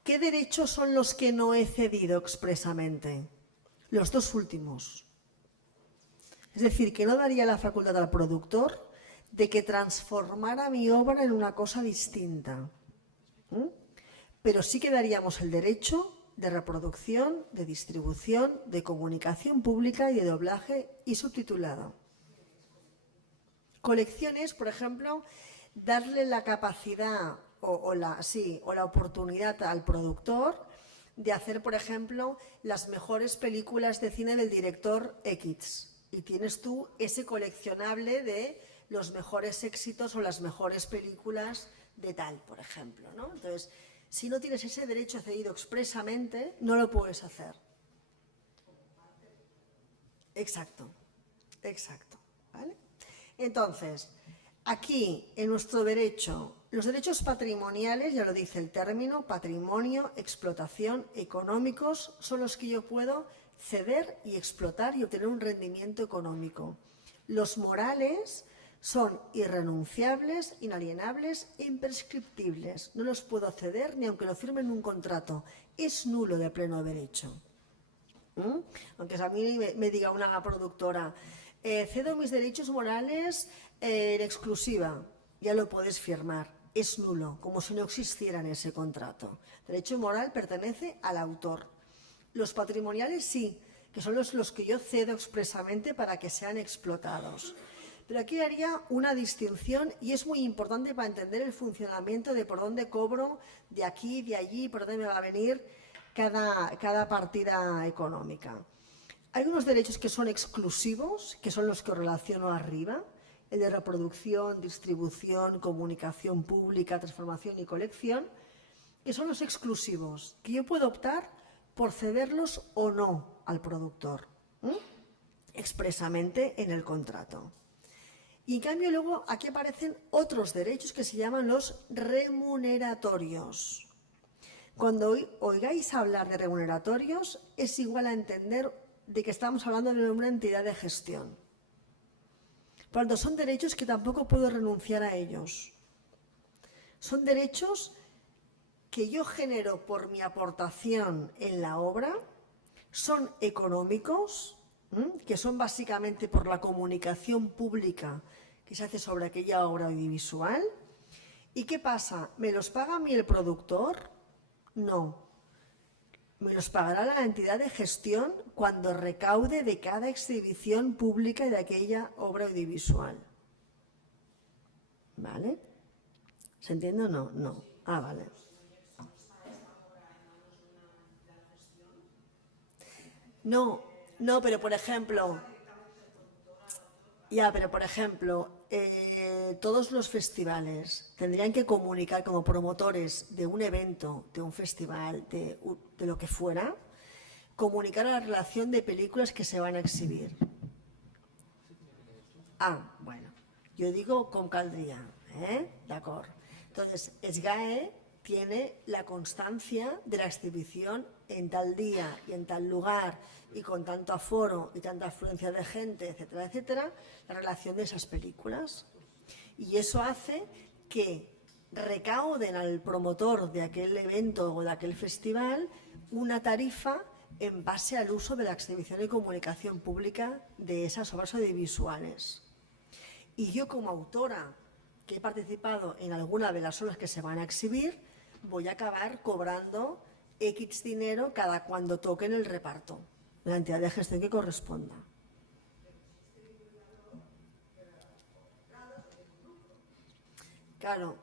¿qué derechos son los que no he cedido expresamente? Los dos últimos. Es decir, que no daría la facultad al productor de que transformara mi obra en una cosa distinta. Pero sí que daríamos el derecho de reproducción, de distribución, de comunicación pública y de doblaje y subtitulado. Colecciones, por ejemplo, darle la capacidad o la oportunidad al productor de hacer, por ejemplo, las mejores películas de cine del director X. Y tienes tú ese coleccionable de los mejores éxitos o las mejores películas de tal, por ejemplo, ¿no? Entonces, si no tienes ese derecho cedido expresamente, no lo puedes hacer. Exacto, exacto, ¿vale? Entonces, aquí, en nuestro derecho, los derechos patrimoniales, ya lo dice el término, patrimonio, explotación, económicos, son los que yo puedo ceder y explotar y obtener un rendimiento económico. Los morales son irrenunciables, inalienables e imprescriptibles. No los puedo ceder ni aunque lo firmen en un contrato. Es nulo de pleno derecho. Aunque a mí me diga una productora, cedo mis derechos morales en exclusiva, ya lo puedes firmar. Es nulo, como si no existiera en ese contrato. Derecho moral pertenece al autor. Los patrimoniales sí, que son los que yo cedo expresamente para que sean explotados. Pero aquí haría una distinción y es muy importante para entender el funcionamiento de por dónde cobro, de aquí, de allí, por dónde me va a venir cada partida económica. Hay unos derechos que son exclusivos, que son los que relaciono arriba, el de reproducción, distribución, comunicación pública, transformación y colección, que son los exclusivos, que yo puedo optar por cederlos o no al productor, expresamente en el contrato. Y en cambio luego aquí aparecen otros derechos que se llaman los remuneratorios. Cuando oigáis hablar de remuneratorios es igual a entender de que estamos hablando de una entidad de gestión. Por lo tanto, son derechos que tampoco puedo renunciar a ellos. Son derechos que yo genero por mi aportación en la obra son económicos, que son básicamente por la comunicación pública que se hace sobre aquella obra audiovisual. ¿Y qué pasa? ¿Me los paga a mí el productor? No. Me los pagará la entidad de gestión cuando recaude de cada exhibición pública de aquella obra audiovisual. ¿Vale? ¿Se entiende o no? No. Ah, vale. No, pero por ejemplo, todos los festivales tendrían que comunicar como promotores de un evento, de un festival, de lo que fuera, comunicar a la relación de películas que se van a exhibir. Ah, bueno, yo digo com caldria, d'acord. Entonces, SGAE tiene la constancia de la exhibición en tal día y en tal lugar y con tanto aforo y tanta afluencia de gente, etcétera, etcétera, la relación de esas películas. Y eso hace que recauden al promotor de aquel evento o de aquel festival una tarifa en base al uso de la exhibición y comunicación pública de esas obras audiovisuales. Y yo como autora que he participado en alguna de las obras que se van a exhibir, voy a acabar cobrando X dinero cada cuando toque en el reparto, la entidad de gestión que corresponda. Claro.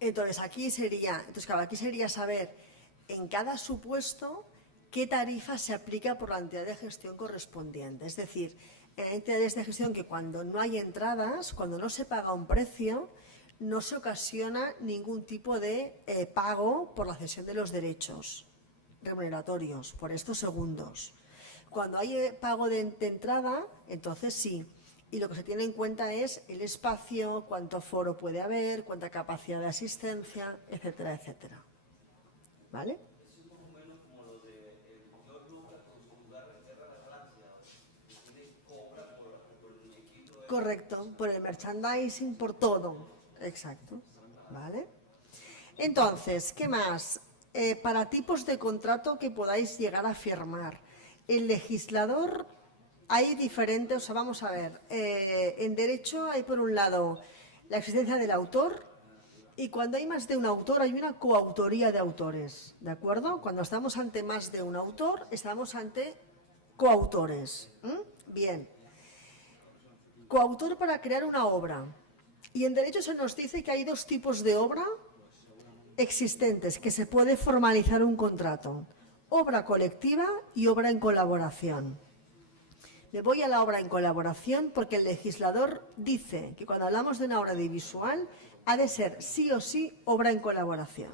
Entonces aquí sería saber en cada supuesto qué tarifa se aplica por la entidad de gestión correspondiente. Es decir, en entidades de gestión que cuando no hay entradas, cuando no se paga un precio, no se ocasiona ningún tipo de pago por la cesión de los derechos remuneratorios por estos segundos. Cuando hay pago de entrada, entonces sí. Y lo que se tiene en cuenta es el espacio, cuánto aforo puede haber, cuánta capacidad de asistencia, etcétera, etcétera. ¿Vale? Correcto, por el merchandising, por todo. Exacto. ¿Vale? Entonces, ¿qué más? Para tipos de contrato que podáis llegar a firmar. El legislador, hay diferentes, o sea, vamos a ver, en derecho hay por un lado la existencia del autor y cuando hay más de un autor hay una coautoría de autores, ¿de acuerdo? Cuando estamos ante más de un autor, estamos ante coautores. Bien. Coautor para crear una obra. Y en derecho se nos dice que hay dos tipos de obra existentes, que se puede formalizar un contrato. Obra colectiva y obra en colaboración. Me voy a la obra en colaboración porque el legislador dice que cuando hablamos de una obra audiovisual ha de ser sí o sí obra en colaboración.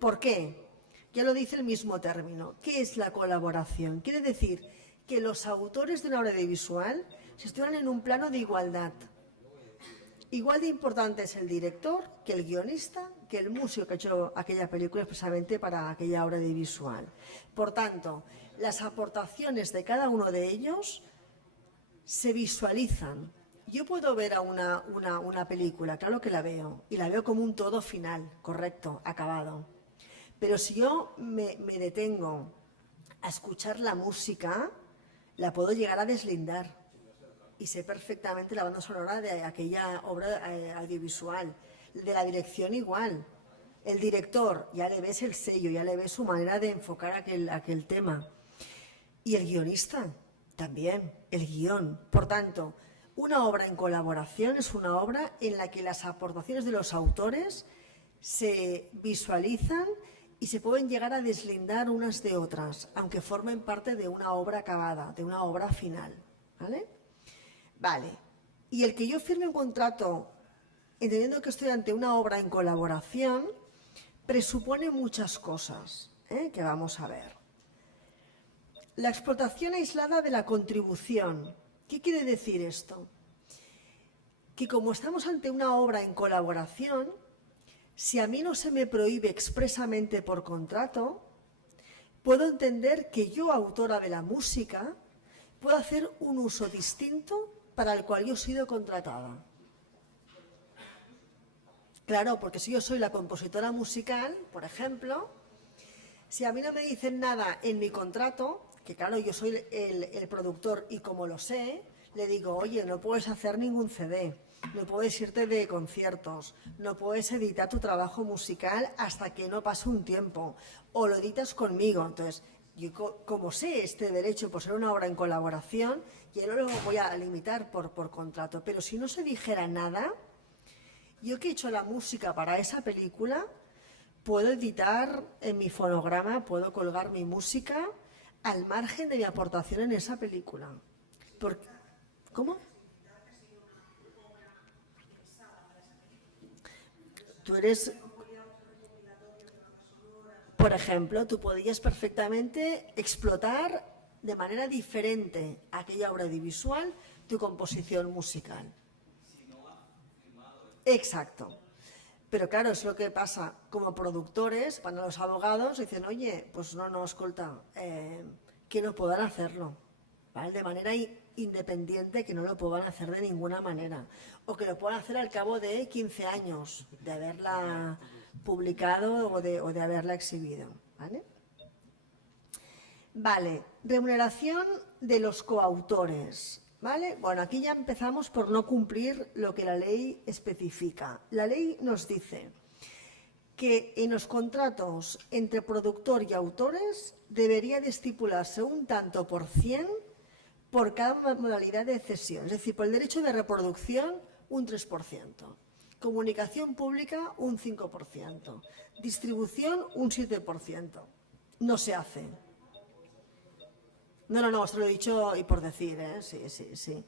¿Por qué? Ya lo dice el mismo término. ¿Qué es la colaboración? Quiere decir que los autores de una obra audiovisual se estuvieran en un plano de igualdad. Igual de importante es el director que el guionista, que el músico que ha hecho aquella película expresamente para aquella obra audiovisual. Por tanto, las aportaciones de cada uno de ellos se visualizan. Yo puedo ver a una película, claro que la veo, y la veo como un todo final, correcto, acabado. Pero si yo me detengo a escuchar la música, la puedo llegar a deslindar. Y sé perfectamente la banda sonora de aquella obra audiovisual. De la dirección igual. El director, ya le ves el sello, ya le ves su manera de enfocar aquel tema. Y el guionista, también, el guión. Por tanto, una obra en colaboración es una obra en la que las aportaciones de los autores se visualizan y se pueden llegar a deslindar unas de otras, aunque formen parte de una obra acabada, de una obra final. ¿Vale? Vale. Y el que yo firme un contrato, entendiendo que estoy ante una obra en colaboración, presupone muchas cosas, que vamos a ver. La explotación aislada de la contribución. ¿Qué quiere decir esto? Que como estamos ante una obra en colaboración, si a mí no se me prohíbe expresamente por contrato, puedo entender que yo, autora de la música, puedo hacer un uso distinto para el cual yo he sido contratada. Claro, porque si yo soy la compositora musical, por ejemplo, si a mí no me dicen nada en mi contrato, que claro, yo soy el productor y como lo sé, le digo, oye, no puedes hacer ningún CD, no puedes irte de conciertos, no puedes editar tu trabajo musical hasta que no pase un tiempo, o lo editas conmigo. Entonces, yo como sé este derecho por ser una obra en colaboración, yo no lo voy a limitar por contrato. Pero si no se dijera nada, yo que he hecho la música para esa película, puedo editar en mi fonograma, puedo colgar mi música al margen de mi aportación en esa película. ¿Cómo? Tú eres, por ejemplo, tú podías perfectamente explotar de manera diferente aquella obra audiovisual tu composición musical. Exacto. Pero claro, es lo que pasa como productores, cuando los abogados dicen, oye, pues no, escolta, que no puedan hacerlo, ¿vale? De manera independiente, que no lo puedan hacer de ninguna manera, o que lo puedan hacer al cabo de 15 años de haberla publicado o de haberla exhibido, ¿vale? Vale, remuneración de los coautores, ¿vale? Bueno, aquí ya empezamos por no cumplir lo que la ley especifica. La ley nos dice que en los contratos entre productor y autores debería de estipularse un tanto por cien por cada modalidad de cesión. Es decir, por el derecho de reproducción, un 3%. Comunicación pública, un 5%. Distribución, un 7%. No se hace. No, os lo he dicho y por decir, ¿eh? Sí.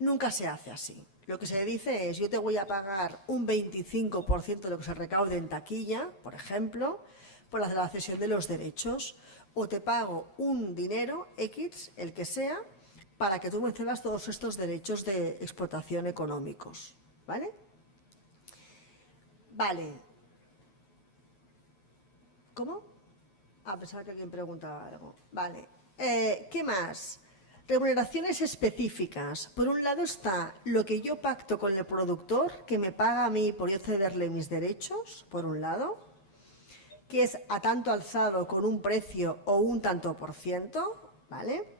Nunca se hace así. Lo que se dice es, yo te voy a pagar un 25% de lo que se recaude en taquilla, por ejemplo, por la cesión de los derechos, o te pago un dinero, X, el que sea, para que tú me cedas todos estos derechos de explotación económicos, ¿vale? Vale. ¿Cómo? Pensaba que alguien preguntaba algo. Vale. ¿Qué más? Remuneraciones específicas. Por un lado está lo que yo pacto con el productor, que me paga a mí por yo cederle mis derechos, por un lado, que es a tanto alzado con un precio o un tanto por ciento, ¿vale?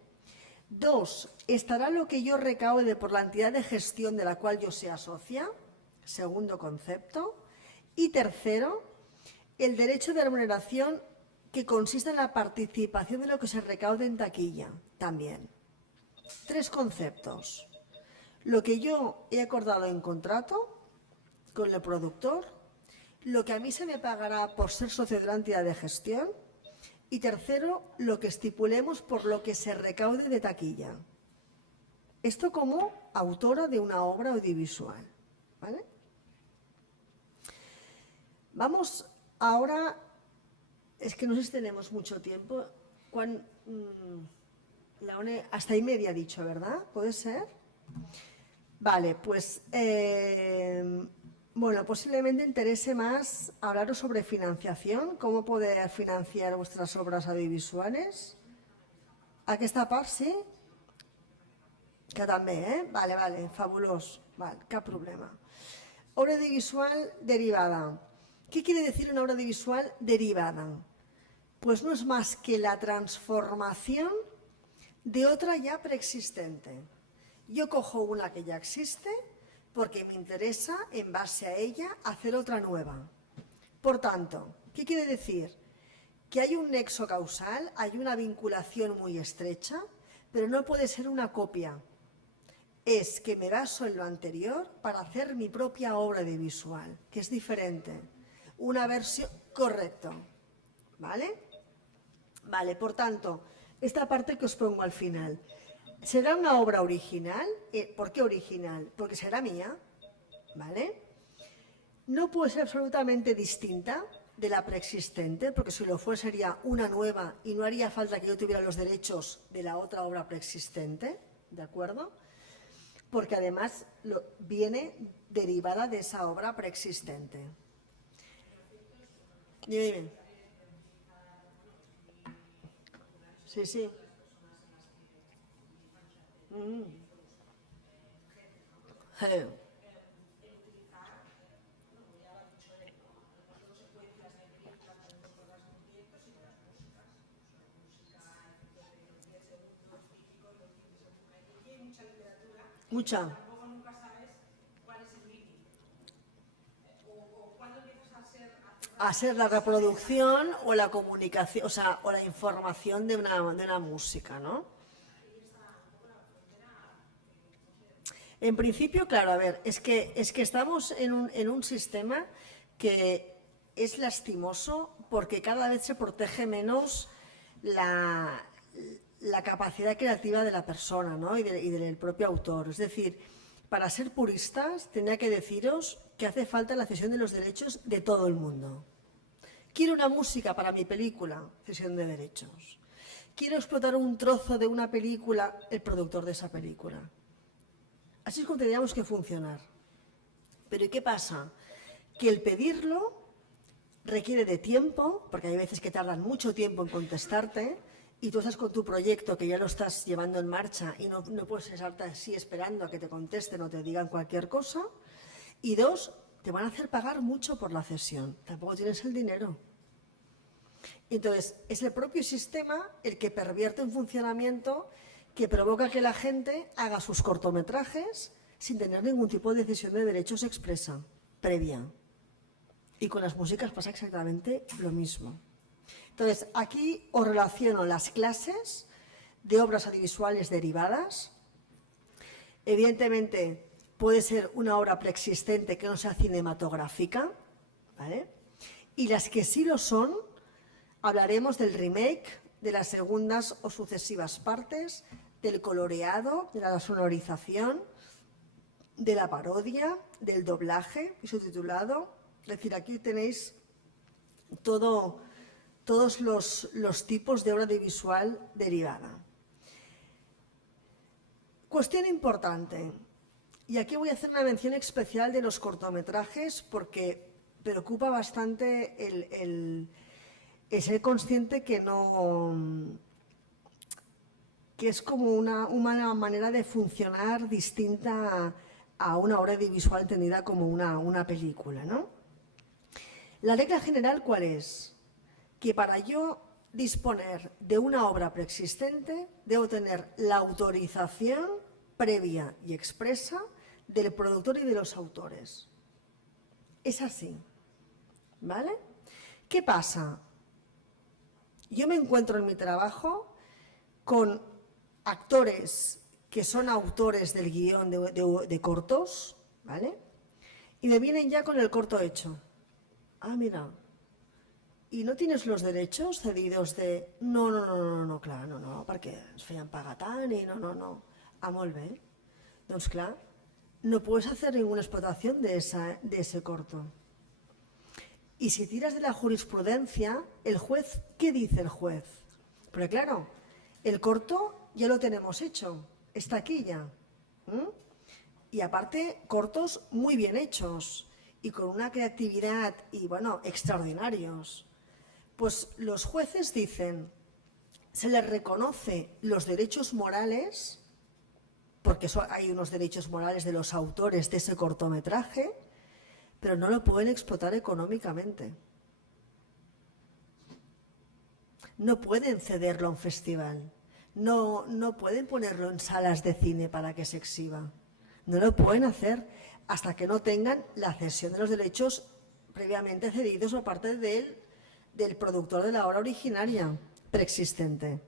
2, estará lo que yo recaude por la entidad de gestión de la cual yo sea socia, segundo concepto. Y tercero, el derecho de remuneración que consiste en la participación de lo que se recaude en taquilla, también. 3 conceptos. Lo que yo he acordado en contrato con el productor, lo que a mí se me pagará por ser socio de la entidad de gestión y tercero, lo que estipulemos por lo que se recaude de taquilla. Esto como autora de una obra audiovisual, ¿vale? Vamos ahora, es que no sé si tenemos mucho tiempo, hasta y media dicho, ¿verdad? ¿Puede ser? Vale, pues, bueno, posiblemente interese más hablaros sobre financiación, cómo poder financiar vuestras obras audiovisuales. Aquesta part, sí? Que també, Vale, fabulós. Vale, cap problema. Obra audiovisual derivada. ¿Qué quiere decir una obra audiovisual derivada? Pues no es más que la transformación de otra ya preexistente. Yo cojo una que ya existe porque me interesa, en base a ella, hacer otra nueva. Por tanto, ¿qué quiere decir? Que hay un nexo causal, hay una vinculación muy estrecha, pero no puede ser una copia. Es que me baso en lo anterior para hacer mi propia obra audiovisual, que es diferente. Una versión, correcto, ¿vale? Vale, por tanto, esta parte que os pongo al final. ¿Será una obra original? ¿Por qué original? Porque será mía, ¿vale? No puede ser absolutamente distinta de la preexistente, porque si lo fuese sería una nueva y no haría falta que yo tuviera los derechos de la otra obra preexistente, ¿de acuerdo? Porque además viene derivada de esa obra preexistente. Dime. Sí. Mucha. A ser la reproducción o la comunicación, o sea, o la información de una música, ¿no? En principio, claro, a ver, es que estamos en un sistema que es lastimoso porque cada vez se protege menos la capacidad creativa de la persona, ¿no? y del propio autor. Es decir, para ser puristas, tendría que deciros que hace falta la cesión de los derechos de todo el mundo. Quiero una música para mi película, cesión de derechos. Quiero explotar un trozo de una película, el productor de esa película. Así es como tendríamos que funcionar. Pero ¿y qué pasa? Que el pedirlo requiere de tiempo, porque hay veces que tardan mucho tiempo en contestarte, y tú estás con tu proyecto que ya lo estás llevando en marcha y no puedes estar así esperando a que te contesten o te digan cualquier cosa. Y dos, te van a hacer pagar mucho por la cesión. Tampoco tienes el dinero. Entonces, es el propio sistema el que pervierte un funcionamiento que provoca que la gente haga sus cortometrajes sin tener ningún tipo de cesión de derechos expresa, previa. Y con las músicas pasa exactamente lo mismo. Entonces, aquí os relaciono las clases de obras audiovisuales derivadas. Evidentemente, puede ser una obra preexistente que no sea cinematográfica, ¿vale? Y las que sí lo son, hablaremos del remake, de las segundas o sucesivas partes, del coloreado, de la sonorización, de la parodia, del doblaje y subtitulado. Es decir, aquí tenéis todos los tipos de obra audiovisual derivada. Cuestión importante, y aquí voy a hacer una mención especial de los cortometrajes porque preocupa bastante el ser consciente que es como una manera de funcionar distinta a una obra audiovisual entendida como una película, ¿no? La regla general, ¿cuál es? Que para yo disponer de una obra preexistente, debo tener la autorización previa y expresa del productor y de los autores. Es así, ¿vale? ¿Qué pasa? Yo me encuentro en mi trabajo con actores que son autores del guión de cortos, ¿vale? Y me vienen ya con el corto hecho. Ah, mira, ¿y no tienes los derechos cedidos de...? No, clar, no, perquè ens feien pagar tant i no. Ah, molt bé. Doncs clar, no puedes hacer ninguna explotación de ese corto. Y si tiras de la jurisprudencia, el juez, ¿qué dice el juez? Porque claro, el corto ya lo tenemos hecho, está aquí ya. Y aparte, cortos muy bien hechos y con una creatividad y, bueno, extraordinarios. Pues los jueces dicen, se les reconoce los derechos morales, porque hay unos derechos morales de los autores de ese cortometraje, pero no lo pueden explotar económicamente. No pueden cederlo a un festival, no pueden ponerlo en salas de cine para que se exhiba. No lo pueden hacer hasta que no tengan la cesión de los derechos previamente cedidos por parte del productor de la obra originaria preexistente.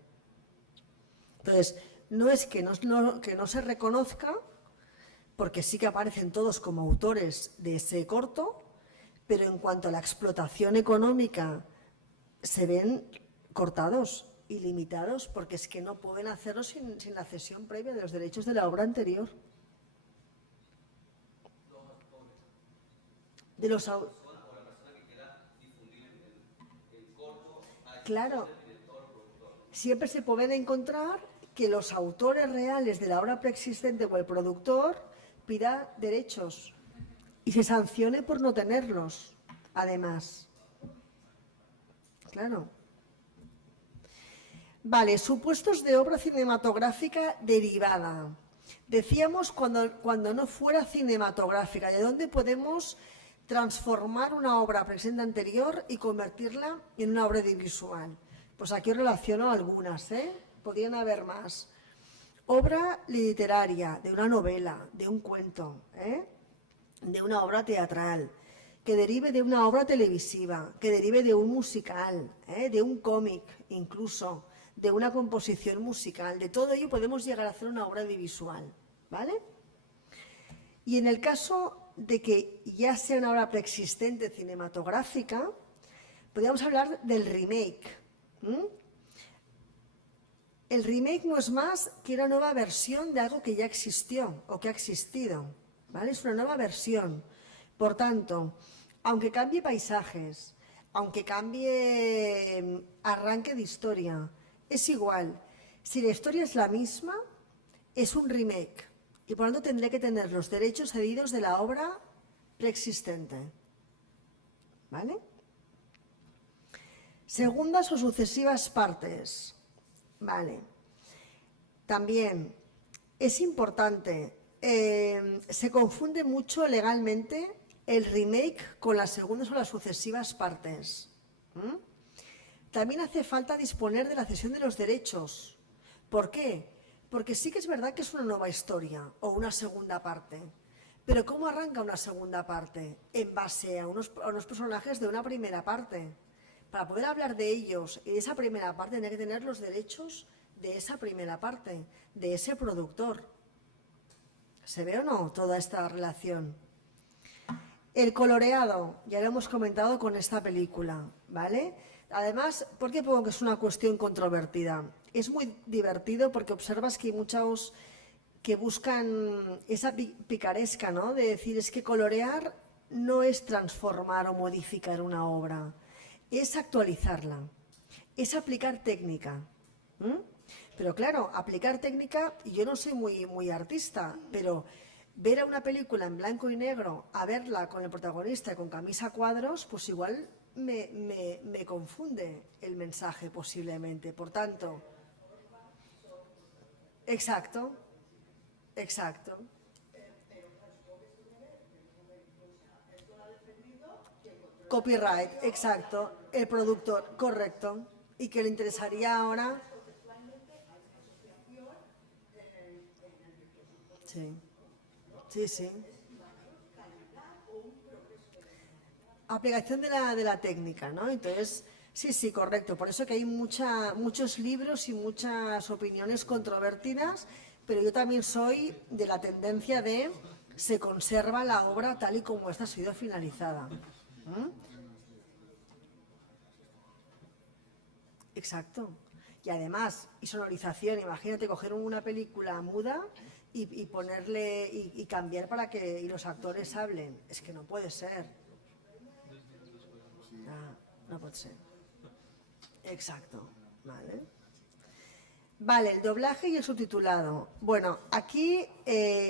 Entonces, no es que no se reconozca, porque sí que aparecen todos como autores de ese corto, pero en cuanto a la explotación económica se ven cortados y limitados, porque es que no pueden hacerlo sin la cesión previa de los derechos de la obra anterior. De los Claro, siempre se pueden encontrar que los autores reales de la obra preexistente o el productor pida derechos y se sancione por no tenerlos, además. Claro. Vale, supuestos de obra cinematográfica derivada. Decíamos cuando no fuera cinematográfica, ¿de dónde podemos transformar una obra presente anterior y convertirla en una obra audiovisual? Pues aquí os relaciono algunas, podrían haber más. obra literaria, de una novela, de un cuento, de una obra teatral, que derive de una obra televisiva, que derive de un musical, de un cómic incluso, de una composición musical. De todo ello podemos llegar a hacer una obra audiovisual, ¿vale? Y en el caso de que ya sea una obra preexistente cinematográfica, podríamos hablar del remake. El remake no es más que una nueva versión de algo que ya existió o que ha existido, ¿vale? Es una nueva versión. Por tanto, aunque cambie paisajes, aunque cambie arranque de historia, es igual. Si la historia es la misma, es un remake y por lo tanto tendré que tener los derechos cedidos de la obra preexistente, ¿vale? Segundas o sucesivas partes, ¿vale? También es importante, se confunde mucho legalmente el remake con las segundas o las sucesivas partes. También hace falta disponer de la cesión de los derechos. ¿Por qué? Porque sí que es verdad que es una nueva historia o una segunda parte. Pero ¿cómo arranca una segunda parte? En base a unos personajes de una primera parte. Para poder hablar de ellos y de esa primera parte, tiene que tener los derechos de esa primera parte, de ese productor. ¿Se ve o no toda esta relación? El coloreado, ya lo hemos comentado con esta película, ¿vale? Además, ¿por qué pongo que es una cuestión controvertida? Es muy divertido porque observas que hay muchos que buscan esa picaresca, ¿no? De decir, es que colorear no es transformar o modificar una obra, es actualizarla, es aplicar técnica. Pero claro, aplicar técnica, y yo no soy muy artista, pero ver a una película en blanco y negro, a verla con el protagonista con camisa a cuadros, pues igual me confunde el mensaje posiblemente. Por tanto, exacto. Copyright, exacto. El productor, correcto. Y que le interesaría ahora. Sí. Aplicación de la técnica, ¿no? Entonces, sí, correcto. Por eso que hay muchos libros y muchas opiniones controvertidas, pero yo también soy de la tendencia de se conserva la obra tal y como esta ha sido finalizada. Exacto. Y además, y sonorización, imagínate coger una película muda y ponerle y cambiar para que los actores hablen. Es que no puede ser. No puede ser. Exacto. Vale, el doblaje y el subtitulado. Bueno, aquí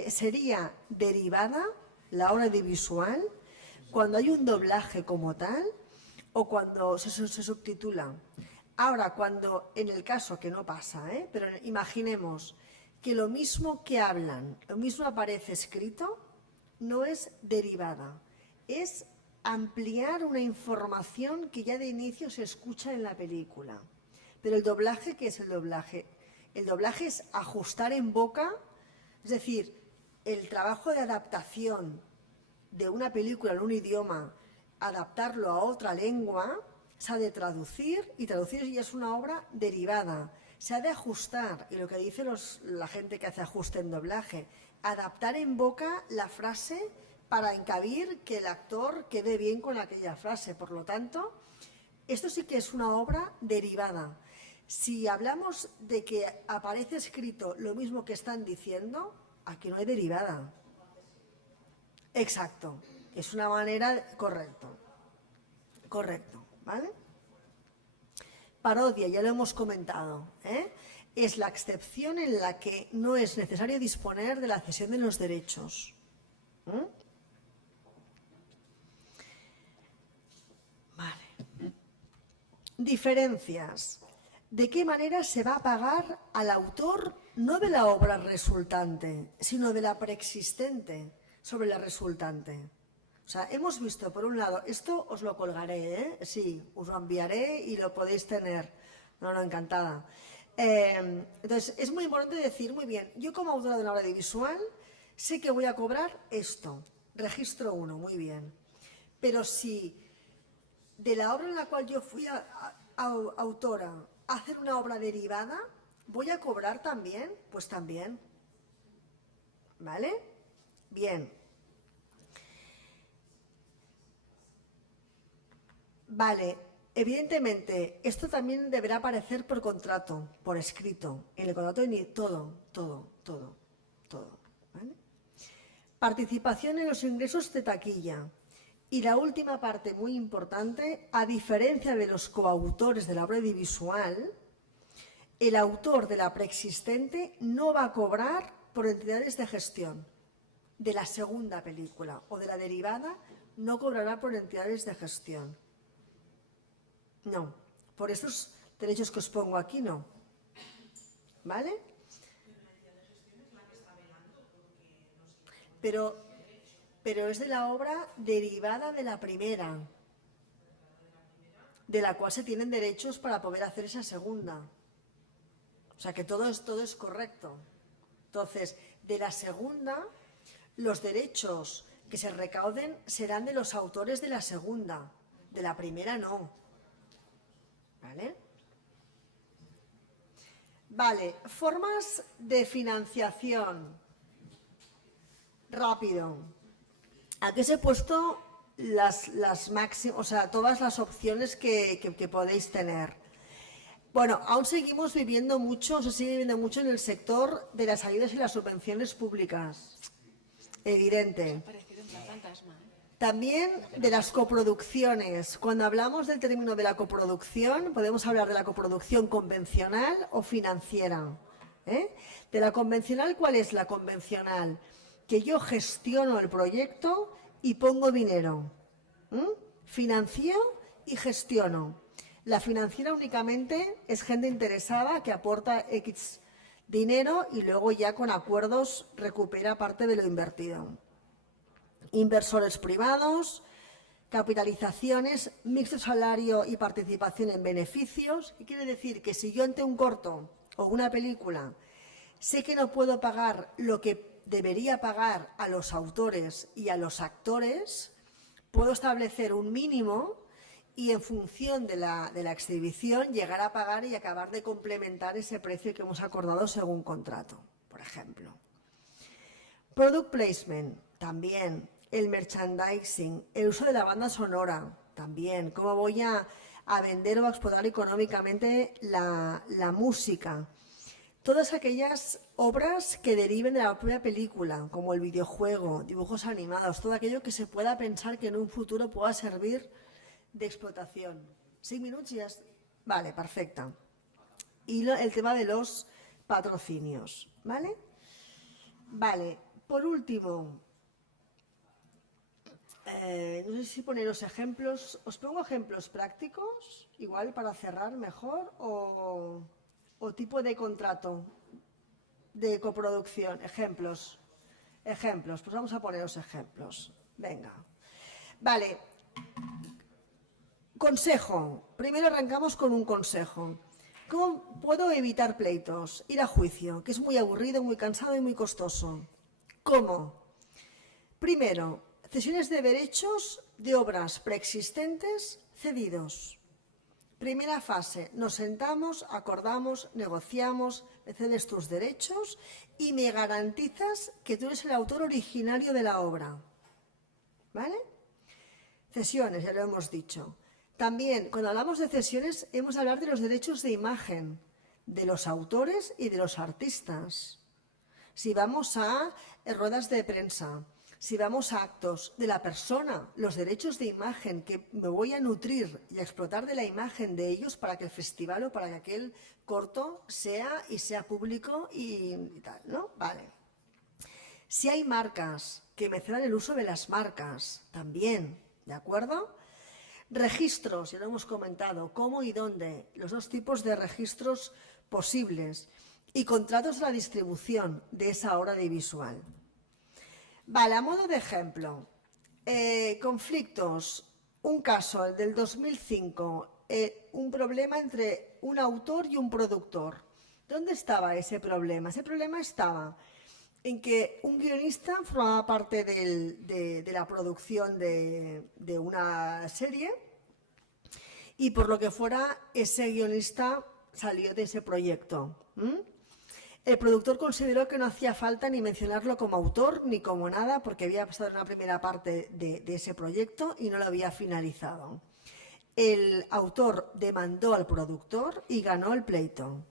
sería derivada la obra audiovisual cuando hay un doblaje como tal o cuando se subtitula. Ahora, cuando, en el caso que no pasa, pero imaginemos que lo mismo que hablan, lo mismo aparece escrito, no es derivada, es ampliar una información que ya de inicio se escucha en la película. Pero el doblaje, ¿qué es el doblaje? El doblaje es ajustar en boca, es decir, el trabajo de adaptación de una película en un idioma, adaptarlo a otra lengua, se ha de traducir, y traducir ya es una obra derivada. Se ha de ajustar, y lo que dice la gente que hace ajuste en doblaje, adaptar en boca la frase para encabir que el actor quede bien con aquella frase. Por lo tanto, esto sí que es una obra derivada. Si hablamos de que aparece escrito lo mismo que están diciendo, aquí no hay derivada. Exacto. Es una manera... Correcto, ¿vale? Parodia, ya lo hemos comentado, es la excepción en la que no es necesario disponer de la cesión de los derechos. Vale. Diferencias. ¿De qué manera se va a pagar al autor, no de la obra resultante, sino de la preexistente sobre la resultante? O sea, hemos visto, por un lado, esto os lo colgaré, sí, os lo enviaré y lo podéis tener. No, encantada. Entonces, es muy importante decir, muy bien, yo como autora de una obra audiovisual sé que voy a cobrar esto, registro 1, muy bien. Pero si de la obra en la cual yo fui autora a hacer una obra derivada, ¿voy a cobrar también? Pues también. ¿Vale? Bien. Vale, evidentemente, esto también deberá aparecer por contrato, por escrito, en el contrato todo. ¿Vale? Participación en los ingresos de taquilla. Y la última parte muy importante, a diferencia de los coautores de la obra audiovisual, el autor de la preexistente no va a cobrar por entidades de gestión de la segunda película o de la derivada, no cobrará por entidades de gestión. No, por esos derechos que os pongo aquí no. ¿Vale? Pero es de la obra derivada de la primera, de la cual se tienen derechos para poder hacer esa segunda. O sea que todo es correcto. Entonces, de la segunda, los derechos que se recauden serán de los autores de la segunda, de la primera no. ¿Vale? Vale, formas de financiación. Rápido. Aquí os he puesto las máximas, o sea, todas las opciones que podéis tener. Bueno, aún seguimos viviendo mucho, se sigue viviendo mucho en el sector de las ayudas y las subvenciones públicas. Evidente. También de las coproducciones. Cuando hablamos del término de la coproducción, podemos hablar de la coproducción convencional o financiera. De la convencional, ¿cuál es la convencional? Que yo gestiono el proyecto y pongo dinero. Financio y gestiono. La financiera únicamente es gente interesada que aporta X dinero y luego ya con acuerdos recupera parte de lo invertido. Inversores privados, capitalizaciones, mixto salario y participación en beneficios. ¿Qué quiere decir? Que si yo ante un corto o una película sé que no puedo pagar lo que debería pagar a los autores y a los actores, puedo establecer un mínimo y en función de la exhibición llegar a pagar y acabar de complementar ese precio que hemos acordado según contrato, por ejemplo. Product placement, también. El merchandising, el uso de la banda sonora, también. Cómo voy a vender o a explotar económicamente la música. Todas aquellas obras que deriven de la propia película, como el videojuego, dibujos animados, todo aquello que se pueda pensar que en un futuro pueda servir de explotación. 6 minutos y ya. Vale, perfecta. Y el tema de los patrocinios, ¿vale? Vale, por último, no sé si poneros ejemplos. ¿Os pongo ejemplos prácticos? Igual para cerrar mejor o tipo de contrato de coproducción. Ejemplos. Pues vamos a poneros ejemplos. Venga. Vale. Consejo. Primero arrancamos con un consejo. ¿Cómo puedo evitar pleitos? Ir a juicio, que es muy aburrido, muy cansado y muy costoso. ¿Cómo? Primero, cesiones de derechos de obras preexistentes cedidos. Primera fase, nos sentamos, acordamos, negociamos, me cedes tus derechos y me garantizas que tú eres el autor originario de la obra. ¿Vale? Cesiones, ya lo hemos dicho. También, cuando hablamos de cesiones, hemos de hablar de los derechos de imagen, de los autores y de los artistas. Si vamos a ruedas de prensa, si vamos a actos de la persona, los derechos de imagen, que me voy a nutrir y a explotar de la imagen de ellos para que el festival o para que aquel corto sea público y tal, ¿no? Vale. Si hay marcas que me cedan el uso de las marcas, también, ¿de acuerdo? Registros, ya lo hemos comentado, cómo y dónde, los dos tipos de registros posibles y contratos de la distribución de esa obra audiovisual. Vale, a modo de ejemplo, conflictos, un caso, el del 2005, un problema entre un autor y un productor. ¿Dónde estaba ese problema? Ese problema estaba en que un guionista formaba parte de la producción de una serie y por lo que fuera ese guionista salió de ese proyecto. El productor consideró que no hacía falta ni mencionarlo como autor ni como nada porque había pasado en la primera parte de ese proyecto y no lo había finalizado. El autor demandó al productor y ganó el pleito.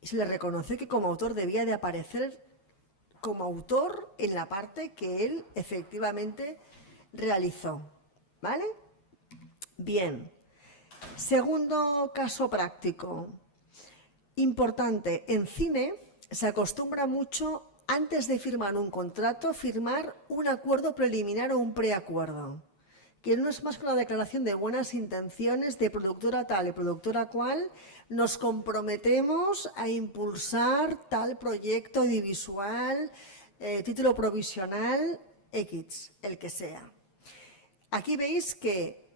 Y se le reconoció que como autor debía de aparecer como autor en la parte que él efectivamente realizó. ¿Vale? Bien. Segundo caso práctico. Importante. En cine se acostumbra mucho, antes de firmar un contrato, firmar un acuerdo preliminar o un preacuerdo, que no es más que una declaración de buenas intenciones de productora tal y productora cual, nos comprometemos a impulsar tal proyecto audiovisual, título provisional, X, el que sea. Aquí veis que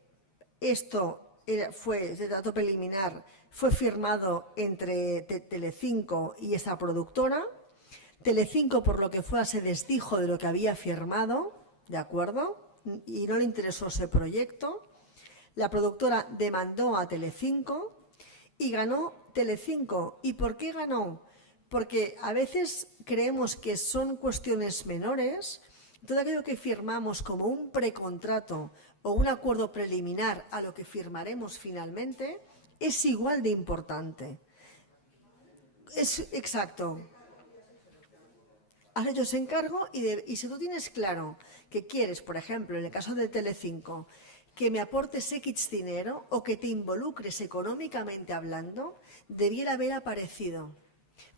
esto ese trato preliminar fue firmado entre Telecinco y esa productora. Telecinco, por lo que fue, se desdijo de lo que había firmado, ¿de acuerdo? Y no le interesó ese proyecto. La productora demandó a Telecinco y ganó Telecinco. ¿Y por qué ganó? Porque a veces creemos que son cuestiones menores. Todo aquello que firmamos como un precontrato o un acuerdo preliminar a lo que firmaremos finalmente es igual de importante. Es exacto. Has hecho ese encargo y si tú tienes claro que quieres, por ejemplo, en el caso de Telecinco, que me aportes X dinero o que te involucres económicamente hablando, debiera haber aparecido.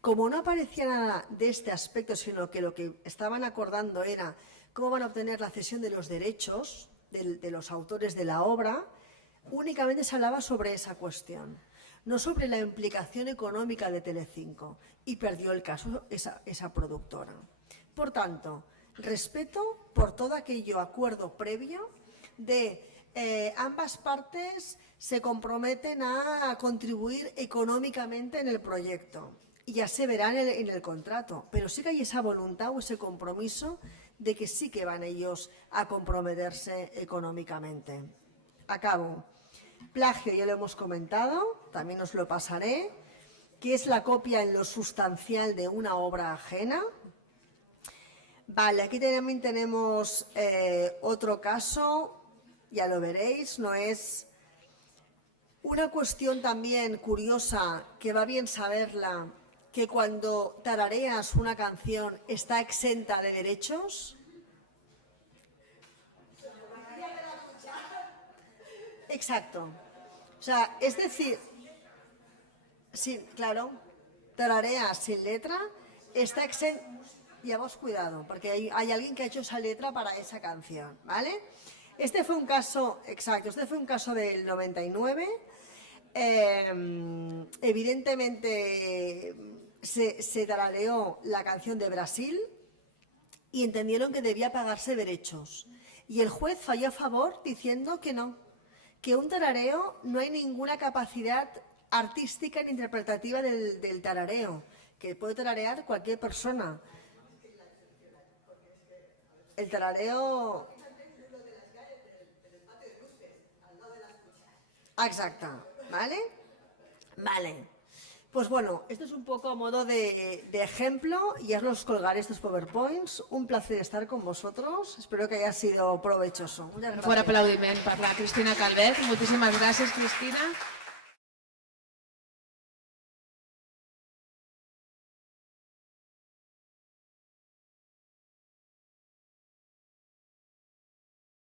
Como no aparecía nada de este aspecto, sino que lo que estaban acordando era cómo van a obtener la cesión de los derechos de los autores de la obra, únicamente se hablaba sobre esa cuestión, no sobre la implicación económica de Telecinco, y perdió el caso esa productora. Por tanto, respeto por todo aquello acuerdo previo de ambas partes se comprometen a contribuir económicamente en el proyecto y ya se verá en el contrato, pero sí que hay esa voluntad o ese compromiso de que sí que van ellos a comprometerse económicamente. Acabo. Plagio, ya lo hemos comentado, también os lo pasaré, que es la copia en lo sustancial de una obra ajena. Vale, aquí también tenemos otro caso, ya lo veréis, no es una cuestión también curiosa, que va bien saberla, que cuando tarareas una canción está exenta de derechos. Exacto. O sea, es decir, sí, claro, tarareas sin letra, está exenta. Llevaos cuidado, porque hay alguien que ha hecho esa letra para esa canción, ¿vale? Este fue un caso, exacto, este fue un caso del 99. Evidentemente se tarareó la canción de Brasil y entendieron que debía pagarse derechos. Y el juez falló a favor diciendo que no, que un tarareo no hay ninguna capacidad artística ni interpretativa del tarareo, que puede tararear cualquier persona. El tarareo... Exacto, ¿vale? Vale. Pues bueno, esto es un poco a modo de ejemplo, y os los colgaré estos PowerPoints. Un placer estar con vosotros. Espero que haya sido provechoso. Muchas gracias. Fort aplaudiment per la Cristina Calvet. Moltíssimes gràcies, Cristina.